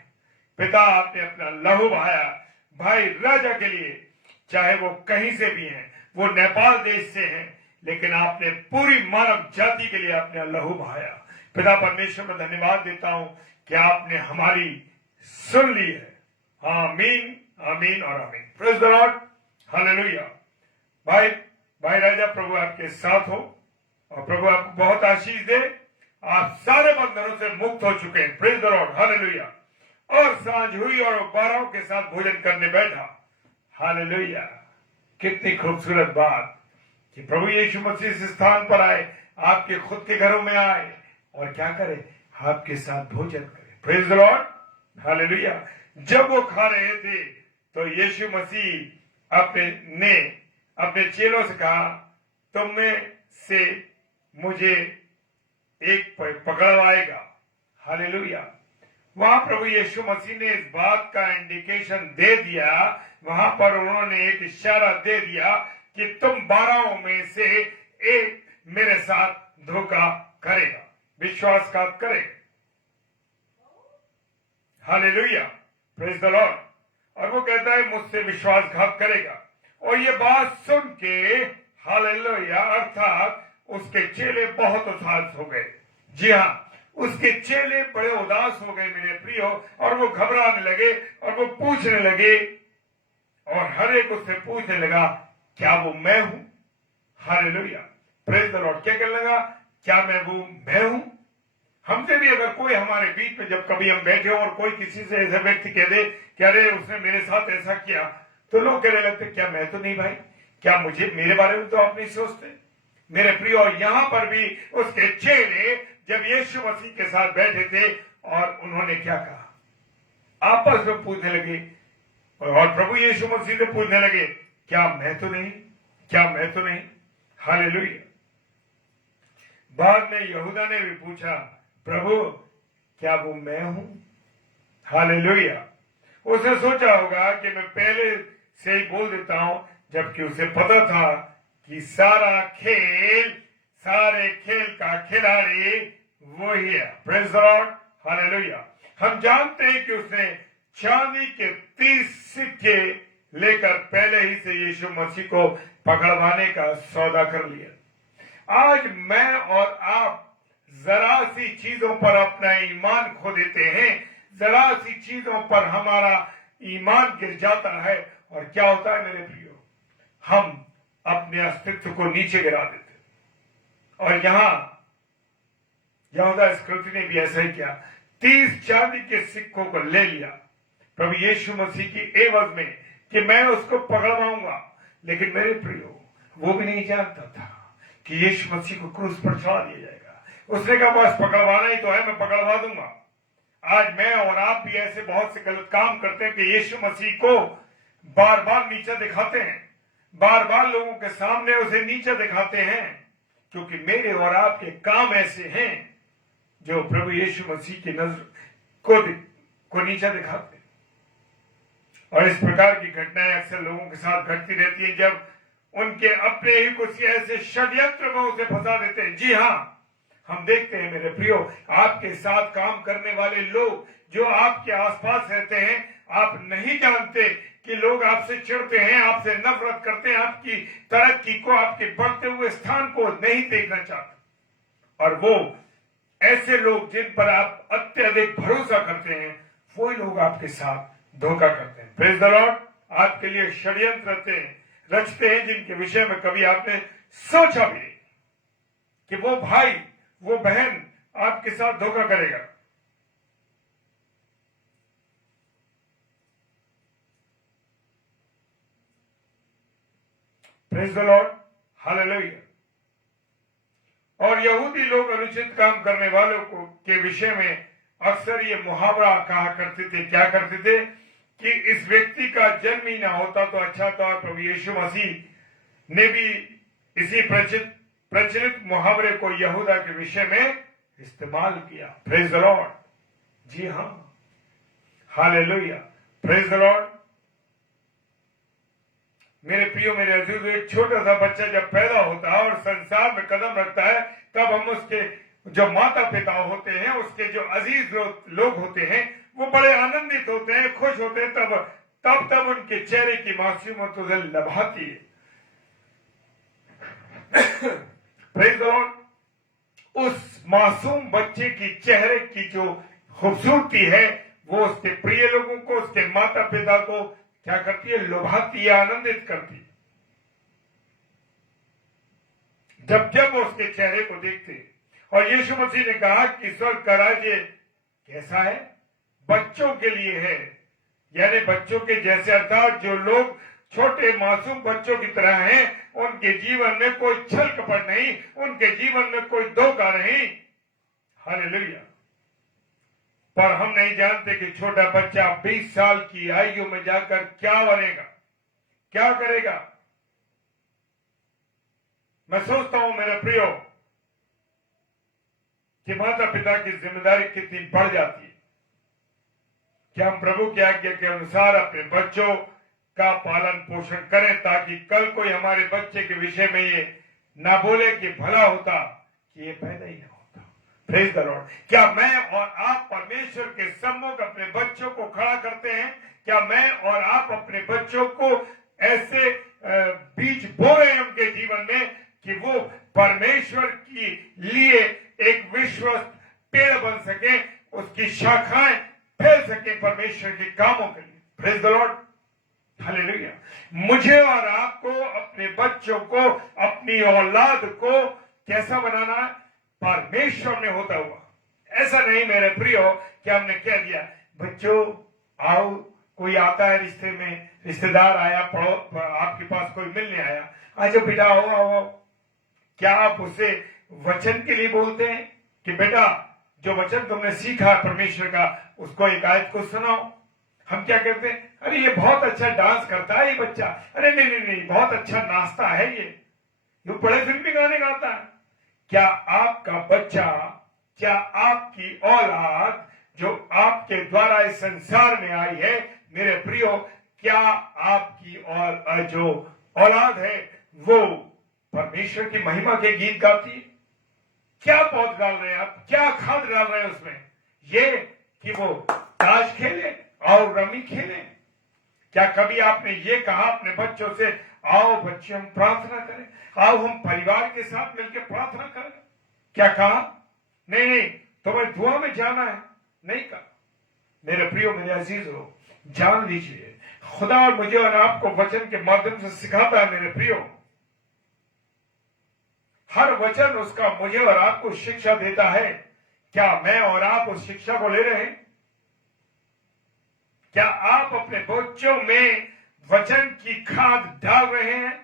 पिता, आपने अपना लहू बहाया भाई राजा के लिए, चाहे वो कहीं से भी हैं, वो नेपाल देश से हैं लेकिन आपने पूरी मानव जाति के लिए अपना लहू बहाया। पिता परमेश्वर में धन्यवाद देता हूं कि आपने हमारी सुन ली है। आमीन, आमीन और आमीन। Praise the Lord, hallelujah. भाई राजा, प्रभु आपके साथ हो और प्रभु आपको बहुत आशीष दे। आप सारे बंधनों से मुक्त हो चुके हैं। Praise the Lord, hallelujah. और सांझ हुई और बाराओं के साथ भोजन करने बैठा। हालेलुया। कितनी खूबसूरत बात कि प्रभु यीशु मसीह इस स्थान पर आए, आपके खुद के घरों में आए और क्या करे, आपके साथ भोजन करे। Praise the Lord, hallelujah. जब वो खा रहे थे तो यीशु मसीह अपने चेलों से कहा, तुम में से मुझे एक पकड़वाएगा। हालेलुया। वहां प्रभु यीशु मसीह ने इस बात का इंडिकेशन दे दिया, वहां पर उन्होंने एक इशारा दे दिया कि तुम 12 में से एक मेरे साथ धोखा करेगा, विश्वासघात करेगा। Hallelujah, praise the Lord. और वो कहता है मुझसे विश्वासघात करेगा। और ये बात सुन के हालेलुया, अर्थात उसके चेले बहुत उदास हो गए। जी हाँ, उसके चेले बड़े उदास हो गए मेरे प्रियो, और वो घबराने लगे और वो पूछने लगे, और हर एक उससे पूछने लगा, क्या वो मैं हूं? Hallelujah, praise the Lord. क्या कहने लगा? क्या मैं हूं? हमसे भी अगर कोई हमारे बीच में जब कभी हम बैठे हो और कोई किसी से ऐसा व्यक्ति कह दे कि अरे उसने मेरे साथ ऐसा किया, तो लोग कहने लगते, क्या मैं तो नहीं भाई, क्या मेरे बारे में तो आप नहीं सोचते? मेरे प्रियो, यहां पर भी उसके चेले जब यीशु मसीह के साथ बैठे थे और उन्होंने क्या कहा, आपस में पूछने लगे, और प्रभु यीशु मसीह से पूछने लगे, क्या मैं तो नहीं? हालेलुया। बाद में यहूदा ने भी पूछा, प्रभु क्या वो मैं हूं? हालेलुया। उसने सोचा होगा कि मैं पहले से ही बोल देता हूं, जबकि उसे पता था कि सारे खेल का खिलाड़ी वो ही है। Praise the Lord, hallelujah. हम जानते हैं कि उसने चांदी के 30 सिक्के लेकर पहले ही से यीशु मसीह को पकड़वाने का सौदा कर लिया। आज मैं और आप जरा सी चीजों पर अपना ईमान खो देते हैं, जरा सी चीजों पर हमारा ईमान गिर जाता है, और क्या होता है मेरे प्रियो, हम अपने अस्तित्व को नीचे गिरा देते। और यहां यहूदा इस्करियोती ने भी ऐसा ही किया, 30 चांदी के सिक्कों को ले लिया प्रभु यीशु मसीह की एवज में कि मैं उसको पकड़वाऊंगा। लेकिन मेरे प्रियो, वो भी नहीं जानता था कि यीशु मसीह को क्रूस पर चढ़ा दिया जाएगा। उसने कहा बस पकड़वाना ही तो है, मैं पकड़वा दूंगा। आज मैं और आप भी ऐसे बहुत से गलत काम करते हैं कि यीशु मसीह को बार बार नीचा दिखाते हैं, बार बार लोगों के सामने उसे नीचा दिखाते हैं, क्योंकि मेरे और आपके काम ऐसे हैं जो प्रभु यीशु मसीह की नजर को नीचा दिखाते हैं। और इस प्रकार की घटनाएं अक्सर लोगों के साथ घटती रहती हैं, जब उनके अपने ही कुछ ऐसे षड्यंत्र में उसे फंसा देते हैं। जी हाँ, हम देखते हैं मेरे प्रियो, आपके साथ काम करने वाले लोग जो आपके आसपास रहते हैं, आप नहीं जानते कि लोग आपसे चिढ़ते हैं, आपसे नफरत करते हैं, आपकी तरक्की को, आपके बढ़ते हुए स्थान को नहीं देखना चाहते। और वो ऐसे लोग जिन पर आप अत्यधिक भरोसा करते हैं, वही लोग आपके साथ धोखा करते हैं। Praise the Lord. आपके लिए षड्यंत्र रचते हैं जिनके विषय में कभी आपने सोचा भी नहीं कि वो भाई, वो बहन आपके साथ धोखा करेगा। Praise the Lord, hallelujah. और यहूदी लोग अनुचित काम करने वालों को के विषय में अक्सर ये मुहावरा कहा करते थे। क्या करते थे कि इस व्यक्ति का जन्म ही ना होता तो अच्छा था। और प्रभु यीशु मसीह ने भी इसी प्रचलित मुहावरे को यहूदा के विषय में इस्तेमाल किया। Praise the Lord. जी हाँ, हालेलुया, प्रेज द लॉर्ड। मेरे प्रियो, मेरे अजीज, एक छोटा सा बच्चा जब पैदा होता है और संसार में कदम रखता है, तब हम उसके जो माता पिता होते हैं, उसके जो अजीज लोग होते हैं, वो बड़े आनंदित होते हैं, खुश होते हैं। तब उनके चेहरे की मासूमियत उसे लभाती है। Praise the Lord. उस मासूम बच्चे की चेहरे की जो खूबसूरती है वो उसके प्रिय लोगों को, उसके माता पिता को क्या करती है? लुभाती है, आनंदित करती है। जब जब वो उसके चेहरे को देखते। और यीशु मसीह ने कहा कि स्वर्ग का राज्य कैसा है? बच्चों के लिए है, यानी बच्चों के जैसे, अर्थात जो लोग छोटे मासूम बच्चों की तरह हैं, उनके जीवन में कोई छल कपट नहीं, उनके जीवन में कोई धोखा नहीं। हालेलुया। पर हम नहीं जानते कि छोटा बच्चा 20 साल की आयु में जाकर क्या बनेगा, क्या करेगा। मैं सोचता हूं मेरे प्रियो कि माता पिता की जिम्मेदारी कितनी बढ़ जाती है कि हम प्रभु की आज्ञा के अनुसार अपने बच्चों का पालन पोषण करें, ताकि कल कोई हमारे बच्चे के विषय में ये ना बोले कि भला होता कि ये पैदा ही ना होता। Praise the Lord. क्या मैं और आप परमेश्वर के सम्मुख अपने बच्चों को खड़ा करते हैं? क्या मैं और आप अपने बच्चों को ऐसे बीज बो रहे हैं उनके जीवन में कि वो परमेश्वर के लिए एक विश्वस्त पेड़ बन सके, उसकी शाखाएं फैल सके परमेश्वर के कामों के लिए। Praise the Lord. हालेलुया। मुझे और आपको, अपने बच्चों को, अपनी औलाद को कैसा बनाना है? परमेश्वर में होता हुआ। ऐसा नहीं मेरे प्रियो कि हमने क्या किया, बच्चों आओ, कोई आता है रिश्ते में, रिश्तेदार आया, आपके पास कोई मिलने आया, आज बेटा आओ आओ। क्या आप उसे वचन के लिए बोलते हैं कि बेटा जो वचन तुमने सीखा परमेश्वर का, उसको एक आयत को सुनाओ? हम क्या कहते हैं? अरे ये बहुत अच्छा डांस करता है ये बच्चा, अरे नहीं नहीं नहीं, बहुत अच्छा नाचता है ये बड़े फिल्मी गाने गाता है। क्या आपका बच्चा, क्या आपकी औलाद जो आपके द्वारा इस संसार में आई है, मेरे प्रियो, क्या आपकी और जो औलाद है वो परमेश्वर की महिमा के गीत गाती है? क्या पौध डाल रहे हैं आप, क्या खाद डाल रहे हैं उसमें? ये कि वो ताश खेले और रमी खेले? क्या कभी आपने ये कहा अपने बच्चों से, आओ बच्चे हम प्रार्थना करें, आओ हम परिवार के साथ मिलकर प्रार्थना करें? क्या कहा? नहीं नहीं, तुम्हें दुआ में जाना है, नहीं कहा। मेरे प्रियो, मेरे अजीजों, जान लीजिए खुदा और मुझे और आपको वचन के माध्यम से सिखाता है। मेरे प्रियो, हर वचन उसका मुझे और आपको शिक्षा देता है। क्या मैं और आप उस शिक्षा को ले रहे हैं? क्या आप अपने बच्चों में वचन की खाद डाल रहे हैं?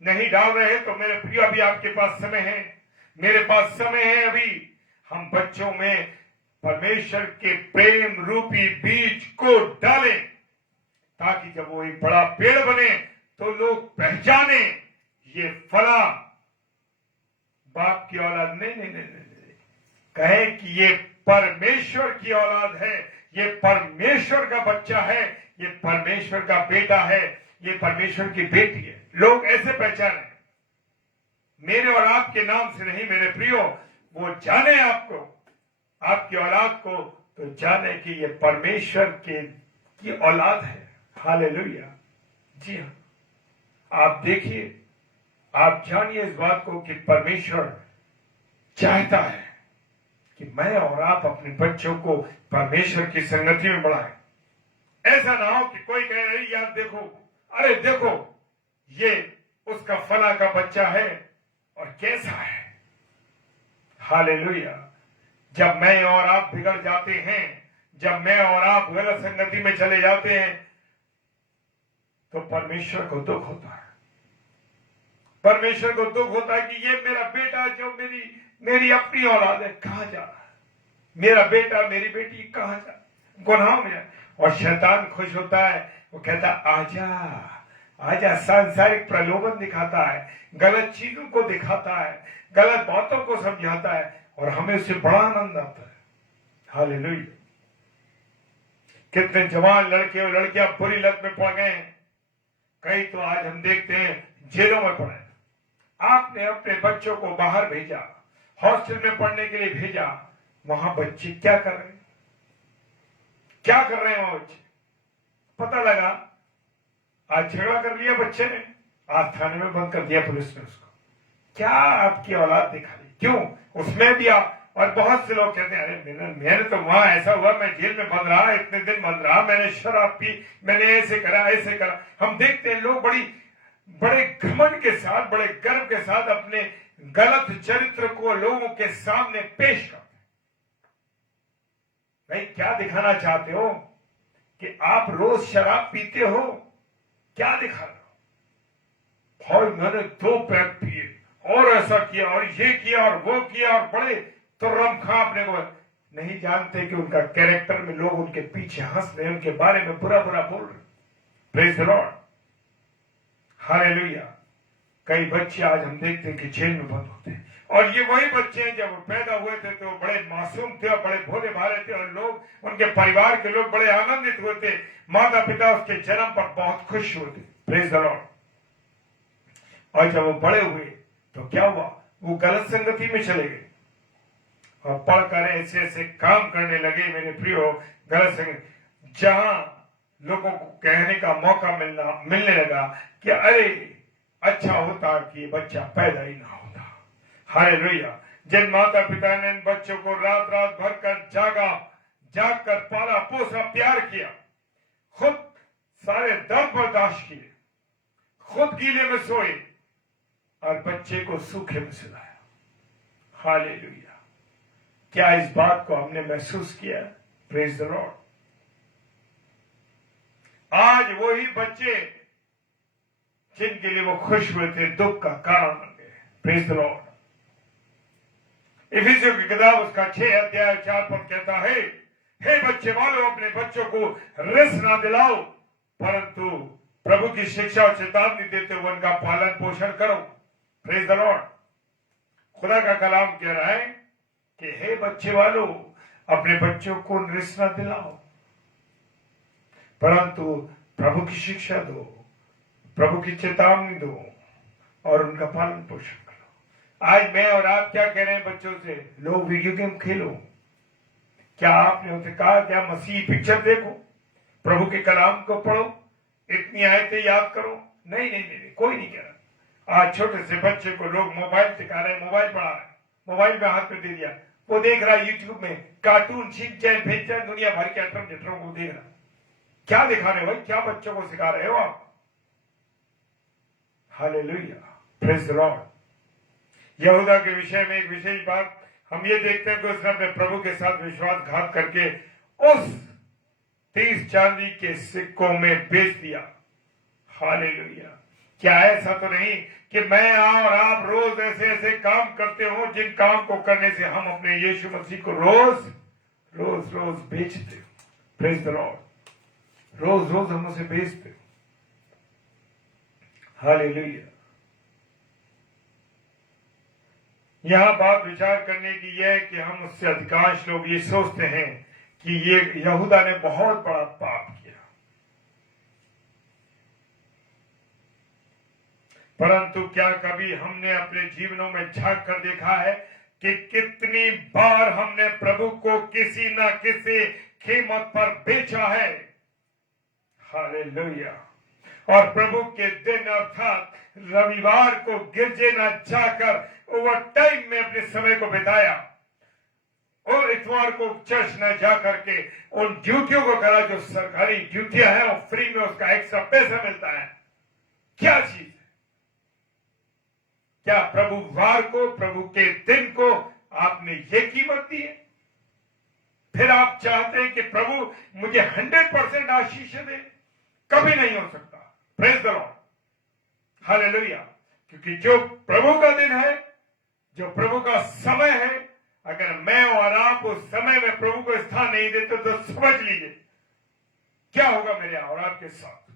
नहीं डाल रहे तो मेरे प्रिय, अभी आपके पास समय है, मेरे पास समय है। अभी हम बच्चों में परमेश्वर के प्रेम रूपी बीज को डालें, ताकि जब वो एक बड़ा पेड़ बने तो लोग पहचाने ये फला बाप की औलाद नहीं नहीं नहीं नहीं, कहे कि ये परमेश्वर की औलाद है, ये परमेश्वर का बच्चा है, ये परमेश्वर का बेटा है, ये परमेश्वर की बेटी है। लोग ऐसे पहचाने, मेरे और आपके नाम से नहीं मेरे प्रियो। वो जाने आपको, आपकी औलाद को, तो जाने कि ये परमेश्वर की औलाद है। हालेलुया। जी हाँ, आप देखिए, आप जानिए इस बात को कि परमेश्वर चाहता है कि मैं और आप अपने बच्चों को परमेश्वर की संगति में बढ़ाएं। ऐसा ना हो कि कोई कहे, अरे यार देखो, अरे देखो ये उसका फला का बच्चा है और कैसा है। हालेलुया। जब मैं और आप बिगड़ जाते हैं, जब मैं और आप गलत संगति में चले जाते हैं, तो परमेश्वर को दुख होता है। परमेश्वर को दुख होता है कि ये मेरा बेटा जो मेरी अपनी औलाद है, कहां जा रहा है? मेरा बेटा, मेरी बेटी कहां जा, गुनाह में। और शैतान खुश होता है, वो कहता आजा आजा, सांसारिक प्रलोभन दिखाता है, गलत चीजों को दिखाता है, गलत बातों को समझाता है, और हमें उससे बड़ा आनंद आता है। हालेलुया। कितने जवान लड़के और लड़कियां बुरी लत में पड़ गए हैं। कई तो आज हम देखते हैं जेलों में पड़े। आपने अपने बच्चों को बाहर भेजा, हॉस्टल में पढ़ने के लिए भेजा, वहां बच्चे क्या कर रहे हैं? क्या कर रहे हैं वहां बच्चे? पता लगा आज झगड़ा कर लिया बच्चे ने, आज थाने में बंद कर दिया पुलिस ने उसको। क्या आपकी औलाद दिखा रही, क्यों उसमें भी आप। और बहुत से लोग कहते हैं अरे मैंने तो वहां ऐसा हुआ, मैं जेल में बंद रहा, इतने दिन बंद रहा, मैंने शराब पी, मैंने ऐसे करा ऐसे करा। हम देखते हैं लोग बड़े घमंड के साथ, बड़े गर्व के साथ अपने गलत चरित्र को लोगों के सामने पेश करते हैं। भाई क्या दिखाना चाहते हो कि आप रोज शराब पीते हो? क्या दिखा रहे हो? भाई मैंने 2 पैक पिए और ऐसा किया और ये किया और वो किया, और बड़े तुर्रम खां अपने को नहीं जानते कि उनका कैरेक्टर में लोग उनके पीछे हंस रहे, उनके बारे में बुरा बुरा बोल रहे। Praise the Lord, hallelujah. कई बच्चे आज हम देखते हैं कि जेल में बंद होते हैं, और ये वही बच्चे हैं जब वो पैदा हुए थे तो बड़े मासूम थे और बड़े भोले भाले थे, और लोग, उनके परिवार के लोग बड़े आनंदित हुए थे, माता पिता उसके जन्म पर बहुत खुश हुए थे। Praise the Lord. और जब वो बड़े हुए तो क्या हुआ, वो गलत संगति में चले गए और पढ़कर ऐसे ऐसे काम करने लगे मेरे प्रियो, गलत संगति, जहां लोगों को कहने का मौका मिलने लगा कि अरे अच्छा होता कि ये बच्चा पैदा ही ना होता। हालेलुया। जिन माता पिता ने इन बच्चों को रात रात भर कर जाग कर पाला पोसा प्यार किया, खुद सारे दर्द बर्दाश्त किए, खुद गीले में सोए और बच्चे को सूखे में सुलाया। हालेलुया। क्या इस बात को हमने महसूस किया? Praise the Lord. आज वही बच्चे जिनके लिए वो खुश हुए थे दुख का कारण बन गए। Praise the Lord. इफिसियों की किताब उसका 6 अध्याय 4 पद कहता है, हे बच्चे वालों, अपने बच्चों को रिस ना दिलाओ, परंतु प्रभु की शिक्षा और चेतावनी देते हुए उनका पालन पोषण करो। Praise the Lord. खुदा का कलाम कह रहा है कि हे बच्चे वालों, अपने बच्चों को रिस ना दिलाओ, परंतु प्रभु की शिक्षा दो, प्रभु की चेतावनी दो और उनका पालन पोषण करो। आज मैं और आप क्या कह रहे हैं बच्चों से? लो वीडियो गेम खेलो। क्या आपने उनसे कहा क्या मसीह पिक्चर देखो, प्रभु के कलाम को पढ़ो, इतनी आयतें याद करो? नहीं नहीं नहीं, कोई नहीं कह रहा। आज छोटे से बच्चे को लोग मोबाइल सिखा रहे हैं, मोबाइल पढ़ा रहे हैं, मोबाइल में हाथ में दे दिया, वो देख रहा है यूट्यूब में कार्टून, शिनचैन, भेजचैन, दुनिया भर के अटम जटरों को देख रहा। क्या दिखा रहे हो भाई? क्या बच्चों को सिखा रहे हो आप? हालेलुया। Praise the Lord. यहूदा के विषय में एक विशेष बात हम ये देखते हैं कि उसने अपने प्रभु के साथ विश्वासघात करके उस 30 चांदी के सिक्कों में बेच दिया। हालेलुया। क्या ऐसा तो नहीं कि मैं और आप रोज ऐसे ऐसे काम करते हो जिन काम को करने से हम अपने यीशु मसीह को रोज रोज रोज बेचते? Praise the Lord. रोज रोज हम उसे बेचते। हालेलुया। यहां बात विचार करने की यह है कि हम उससे अधिकांश लोग ये सोचते हैं कि ये यहूदा ने बहुत बड़ा पाप किया, परंतु क्या कभी हमने अपने जीवनों में झांक कर देखा है कि कितनी बार हमने प्रभु को किसी न किसी कीमत पर बेचा है? हालेलुया। और प्रभु के दिन अर्थात रविवार को गिरजे न जाकर ओवर टाइम में अपने समय को बिताया, और इतवार को चर्च न जा करके उन ड्यूटियों को करा जो सरकारी ड्यूटियां हैं और फ्री में उसका एक्स्ट्रा पैसा मिलता है। क्या चीज है? क्या प्रभुवार को, प्रभु के दिन को आपने ये कीमत दी है? फिर आप चाहते हैं कि प्रभु मुझे 100% आशीष दे? कभी नहीं हो सकता। Praise the Lord. हालेलुया। क्योंकि जो प्रभु का दिन है, जो प्रभु का समय है, अगर मैं और आप उस समय में प्रभु को स्थान नहीं देते तो समझ लीजिए क्या होगा मेरे और आपके साथ।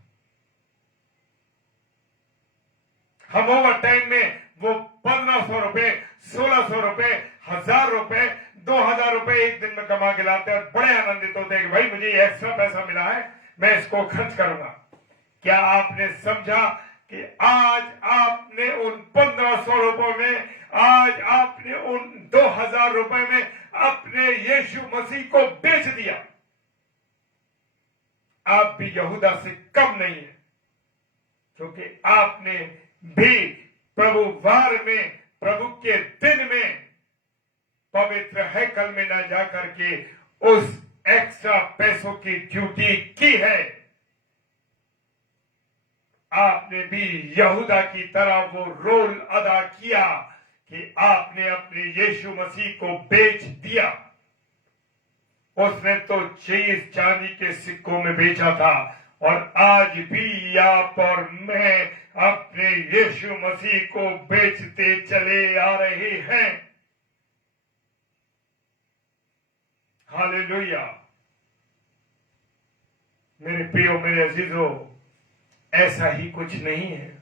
हम ओवर टाइम में वो 1500 रुपए, 1600 रुपए, 1000 रुपए, 2000 रुपए एक दिन में कमा के लाते हैं और बड़े आनंदित होते हैं कि भाई मुझे ये एक्स्ट्रा पैसा मिला है, मैं इसको खर्च करूंगा। क्या आपने समझा कि आज आपने उन 1500 रुपयों में, आज आपने उन 2000 रुपए में अपने यीशु मसीह को बेच दिया? आप भी यहूदा से कम नहीं है, क्योंकि आपने भी प्रभुवार में प्रभु के दिन में पवित्र हैकल में न जाकर के उस एक्स्ट्रा पैसों की ड्यूटी की है। आपने भी यहूदा की तरह वो रोल अदा किया कि आपने अपने यीशु मसीह को बेच दिया। उसने तो चीज चांदी के सिक्कों में बेचा था, और आज भी आप और मैं अपने यीशु मसीह को बेचते चले आ रहे हैं। हालेलुया। मेरे प्रियो, मेरे अजीजों, ऐसा ही कुछ नहीं है।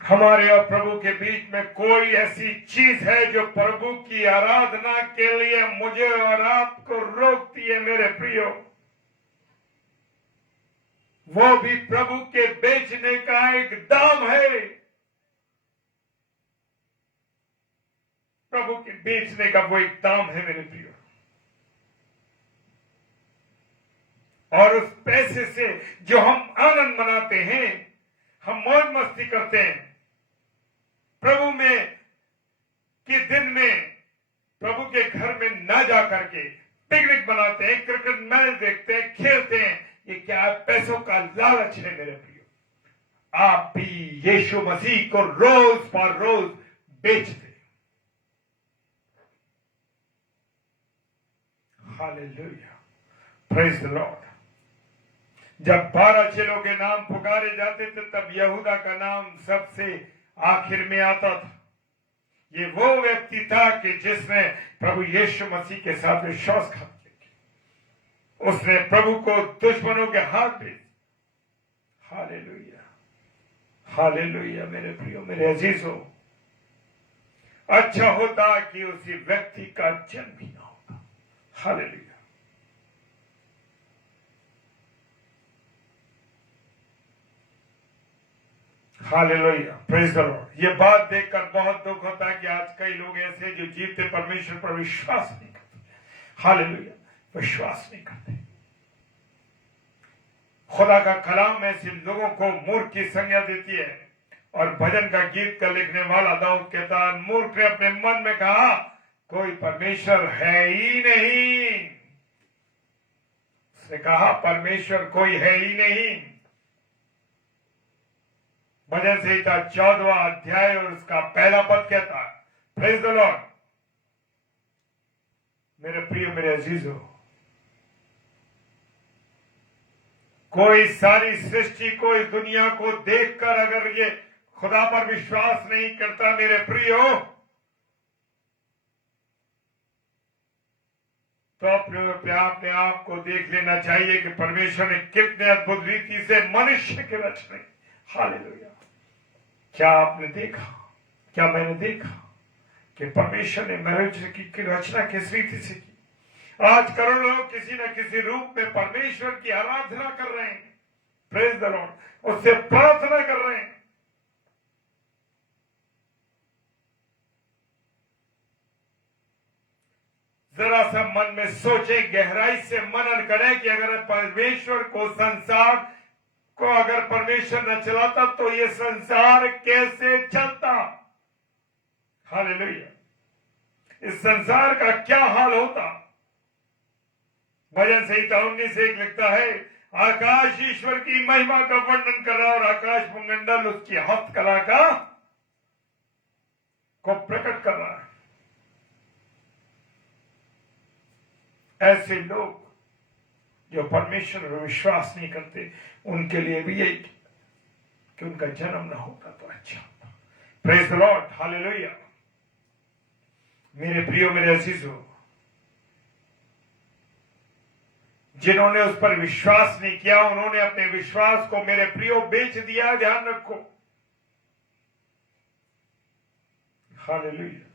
हमारे और प्रभु के बीच में कोई ऐसी चीज है जो प्रभु की आराधना के लिए मुझे और आपको रोकती है मेरे प्रियो। वो भी प्रभु के बेचने का एक दाम है। प्रभु के बेचने का वो एक दाम है मेरे प्रियो। और उस पैसे से जो हम आनंद मनाते हैं, हम मौज मस्ती करते हैं, प्रभु में के दिन में प्रभु के घर में न जाकर के पिकनिक बनाते हैं, क्रिकेट मैच देखते हैं, खेलते हैं, ये क्या पैसों का लालच है मेरे प्रियो। आप भी यीशु मसीह को रोज पर रोज बेचते। Hallelujah, praise the Lord. जब 12 चेलों के नाम पुकारे जाते थे तब यहूदा का नाम सबसे आखिर में आता था। ये वो व्यक्ति था कि जिसने प्रभु यीशु मसीह के साथ विश्वासघात किया। उसने प्रभु को दुश्मनों के हाथ भेज। हालेलुया, हालेलुया मेरे प्रियो, मेरे अजीजों। अच्छा होता कि उसी व्यक्ति का जन्म भी ना होता। Hallelujah. Hallelujah, praise the Lord. ये बात देखकर बहुत दुख होता है कि आज कई लोग ऐसे जो जीवते परमेश्वर पर विश्वास नहीं करते। हालेलुया, विश्वास नहीं करते। खुदा का कलाम ऐसे लोगों को मूर्ख की संज्ञा देती है। और भजन का गीत का लिखने वाला दाऊद कहता है, मूर्ख ने अपने मन में कहा कोई परमेश्वर है ही नहीं। उसने कहा परमेश्वर कोई है ही नहीं। भजन संहिता 14वां अध्याय और उसका पहला पद कहता है, प्रेज द लॉर्ड। मेरे प्रिय, मेरे अजीजों, कोई सारी सृष्टि को, इस दुनिया को देखकर अगर ये खुदा पर विश्वास नहीं करता मेरे प्रियो, तो अपने आप को देख लेना चाहिए कि परमेश्वर ने कितने अद्भुत रीति से मनुष्य के रचने। हालेलुया। क्या आपने देखा, क्या मैंने देखा कि परमेश्वर ने मनुष्य की रचना किस रीति से की। आज करोड़ों लोग किसी न किसी रूप में परमेश्वर की आराधना कर रहे हैं। प्रेज द लॉर्ड, उससे प्रार्थना कर रहे हैं। जरा सा मन में सोचे, गहराई से मनन करें कि अगर परमेश्वर को, संसार को अगर परमेश्वर न चलाता तो ये संसार कैसे चलता। हालेलुया। इस संसार का क्या हाल होता। भजन संहिता 19:1 लिखता है, आकाश ईश्वर की महिमा का वर्णन कर रहा और आकाश मंडल उसकी हस्तकला का को प्रकट कर रहा है। ऐसे लोग जो परमेश्वर पर विश्वास नहीं करते, उनके लिए भी यही कि उनका जन्म ना होता तो अच्छा होता। Praise the Lord, hallelujah. मेरे प्रियो, मेरे अजीजों, जिन्होंने उस पर विश्वास नहीं किया, उन्होंने अपने विश्वास को मेरे प्रियो बेच दिया। ध्यान रखो। हालेलुया।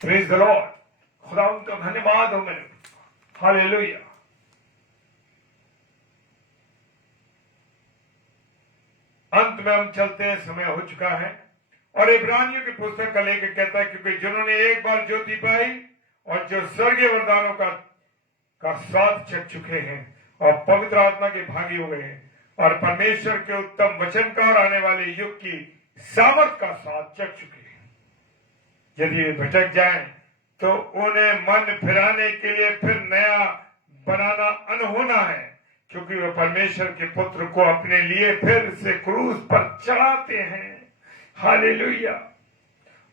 Praise the Lord. खुदा उनका धन्यवाद हो मेरे। हालेलुया। अंत में हम चलते हैं, समय हो चुका है। और इब्रानियों की पुस्तक का लेकर कहता है, क्योंकि जिन्होंने एक बार ज्योति पाई और जो स्वर्गीय वरदानों का का स्वाद चख चुके हैं और पवित्र आत्मा के भागी हो गए हैं और परमेश्वर के उत्तम वचन का और आने वाले युग की सामर्थ का स्वाद चख चुके हैं। यदि वे भटक जाएं तो उन्हें मन फिराने के लिए फिर नया बनाना अनहोना है, क्योंकि वे परमेश्वर के पुत्र को अपने लिए फिर से क्रूस पर चढ़ाते हैं। हालेलुया।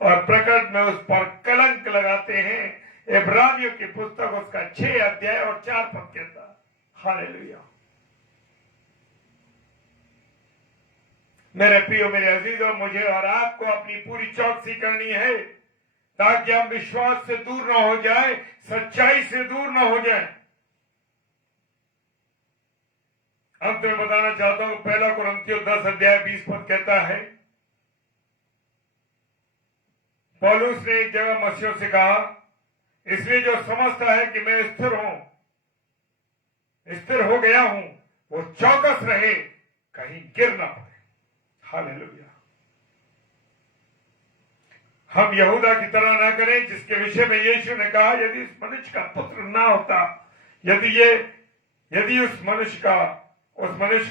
और प्रकट में उस पर कलंक लगाते हैं। इब्रानियों की पुस्तक उसका 6 अध्याय और 4 पद कहता। हालेलुया। मेरे प्रियो, मेरे अजीजों, मुझे और आपको अपनी पूरी चौकसी करनी है ताकि हम विश्वास से दूर न हो जाए, सच्चाई से दूर न हो जाए। अंत में बताना चाहता हूं, 1 कुरिन्थियों 10 अध्याय 20 पद कहता है, पौलुस ने एक जगह मसीहों से कहा, इसलिए जो समझता है कि मैं स्थिर हो गया हूं, वो चौकस रहे, कहीं गिर ना पड़े। हालेलुया। हम यहूदा की तरह ना करें, जिसके विषय में यीशु ने कहा, यदि इस मनुष्य का पुत्र ना होता, यदि उस मनुष्य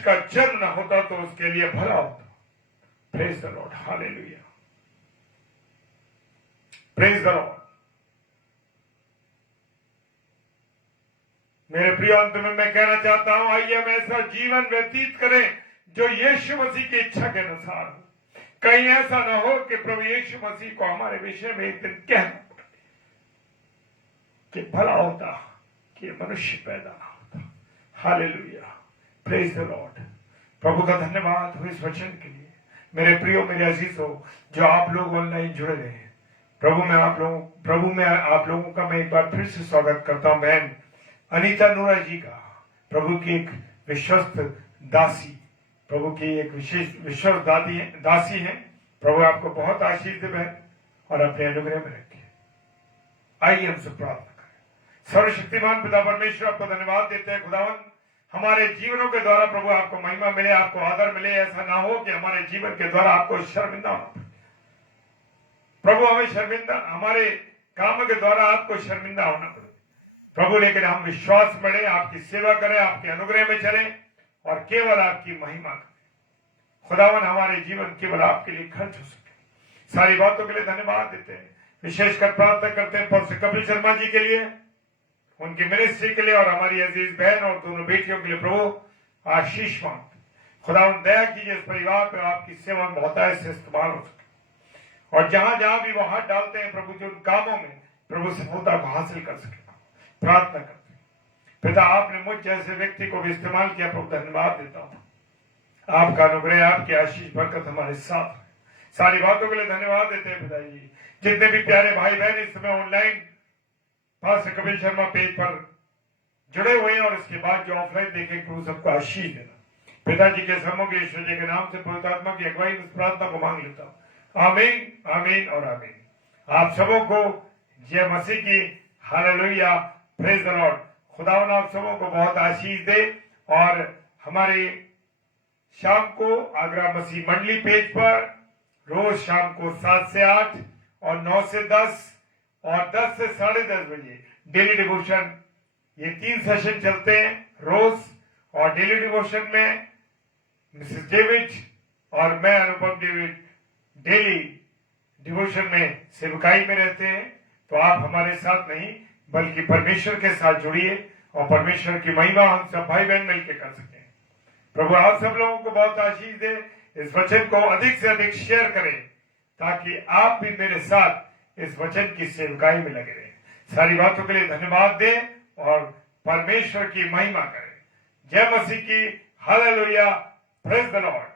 का जन्म ना होता तो उसके लिए भला होता। Praise the Lord. Hallelujah. Praise the Lord. मेरे प्रिय, अंत में मैं कहना चाहता हूं, आइए हम ऐसा जीवन व्यतीत करें जो यीशु मसीह की इच्छा के अनुसार हो। कहीं ऐसा ना हो कि प्रभु यीशु मसीह को हमारे विषय में एक दिन कहना पड़े कि भला होता कि मनुष्य पैदा ना होता। हालेलुया। Praise the Lord. प्रभु का धन्यवाद हो इस वचन के लिए। मेरे प्रियो, मेरे अजीजों, जो आप लोग ऑनलाइन जुड़े रहे हैं, प्रभु में आप लोगों का मैं एक बार फिर से स्वागत करता हूं। बहन अनीता नूरा जी का, प्रभु की एक विश्वस्त दासी, प्रभु की एक विश्वस्त दासी है। प्रभु आपको बहुत आशीष दे बहन और अपने अनुग्रह में रखे। आइए हम सब प्रार्थना करें। सर्वशक्तिमान पिता परमेश्वर, आपको धन्यवाद देते हैं। खुदावन, हमारे जीवनों के द्वारा प्रभु आपको महिमा मिले, आपको आदर मिले। ऐसा ना हो कि हमारे जीवन के द्वारा आपको शर्मिंदा होना पड़े। प्रभु हमें शर्मिंदा, हमारे काम के द्वारा आपको शर्मिंदा होना पड़े प्रभु, लेकिन हम विश्वास बढ़े, आपकी सेवा करें, आपके अनुग्रह में चलें और केवल आपकी महिमा करें। खुदावन, हमारे जीवन केवल आपके लिए खर्च हो सके। सारी बातों के लिए धन्यवाद देते हैं। विशेषकर प्रार्थना करते हैं पौसे कपिल शर्मा जी के लिए, उनकी मिनिस्ट्री के लिए और हमारी अजीज बहन और दोनों बेटियों के लिए प्रभु आशीष मांगते। खुदावन, दया कीजिए इस परिवार पर, आपकी सेवा में बहुतायत से इस्तेमाल हो सके और जहां जहां भी वो हाथ डालते हैं प्रभु, जो उन कामों में प्रभु सफलता को हासिल कर सके। प्रार्थना करते हैं पिता, आपने मुझ जैसे व्यक्ति को भी इस्तेमाल किया, प्रभु धन्यवाद देता हूं। आपका अनुग्रह, आपकी आशीष बरकत हमारे साथ है। सारी बातों के लिए धन्यवाद देते हैं पिताजी। जितने भी प्यारे भाई बहन इस समय online pastor Kapil Sharma page पर जुड़े हुए हैं और इसके बाद जो ऑफलाइन देखें, प्रभु सबको आशीष देना। पिताजी के समूह ईश्वर जी के नाम से पवित्र आत्मा की अगुवाई इस प्रार्थना को मांग लेता हूं। आमीन, आमीन और आमीन। आप सबों को जय मसीह की। हालेलुया। Praise the Lord. खुदावन आप सबों को बहुत आशीष दे। और हमारे शाम को आगरा मसीह मंडली पेज पर रोज शाम को 7 से 8 और 9 से 10 और 10 से 10:30 बजे डेली डिवोशन, ये 3 सेशन चलते हैं रोज। और डेली डिवोशन में मिसेस डेविड और मैं अनुपम डेविड डेली डिवोशन में सेवकाई में रहते हैं। तो आप हमारे साथ नहीं बल्कि परमेश्वर के साथ जुड़िए और परमेश्वर की महिमा हम सब भाई बहन मिलकर कर सकें। प्रभु आप सब लोगों को बहुत आशीष दे। इस वचन को अधिक से अधिक शेयर करें ताकि आप भी मेरे साथ इस वचन की सेवकाई में लगे रहें। सारी बातों के लिए धन्यवाद दें और परमेश्वर की महिमा करें। जय मसीह की। हालेलुया। Praise the Lord.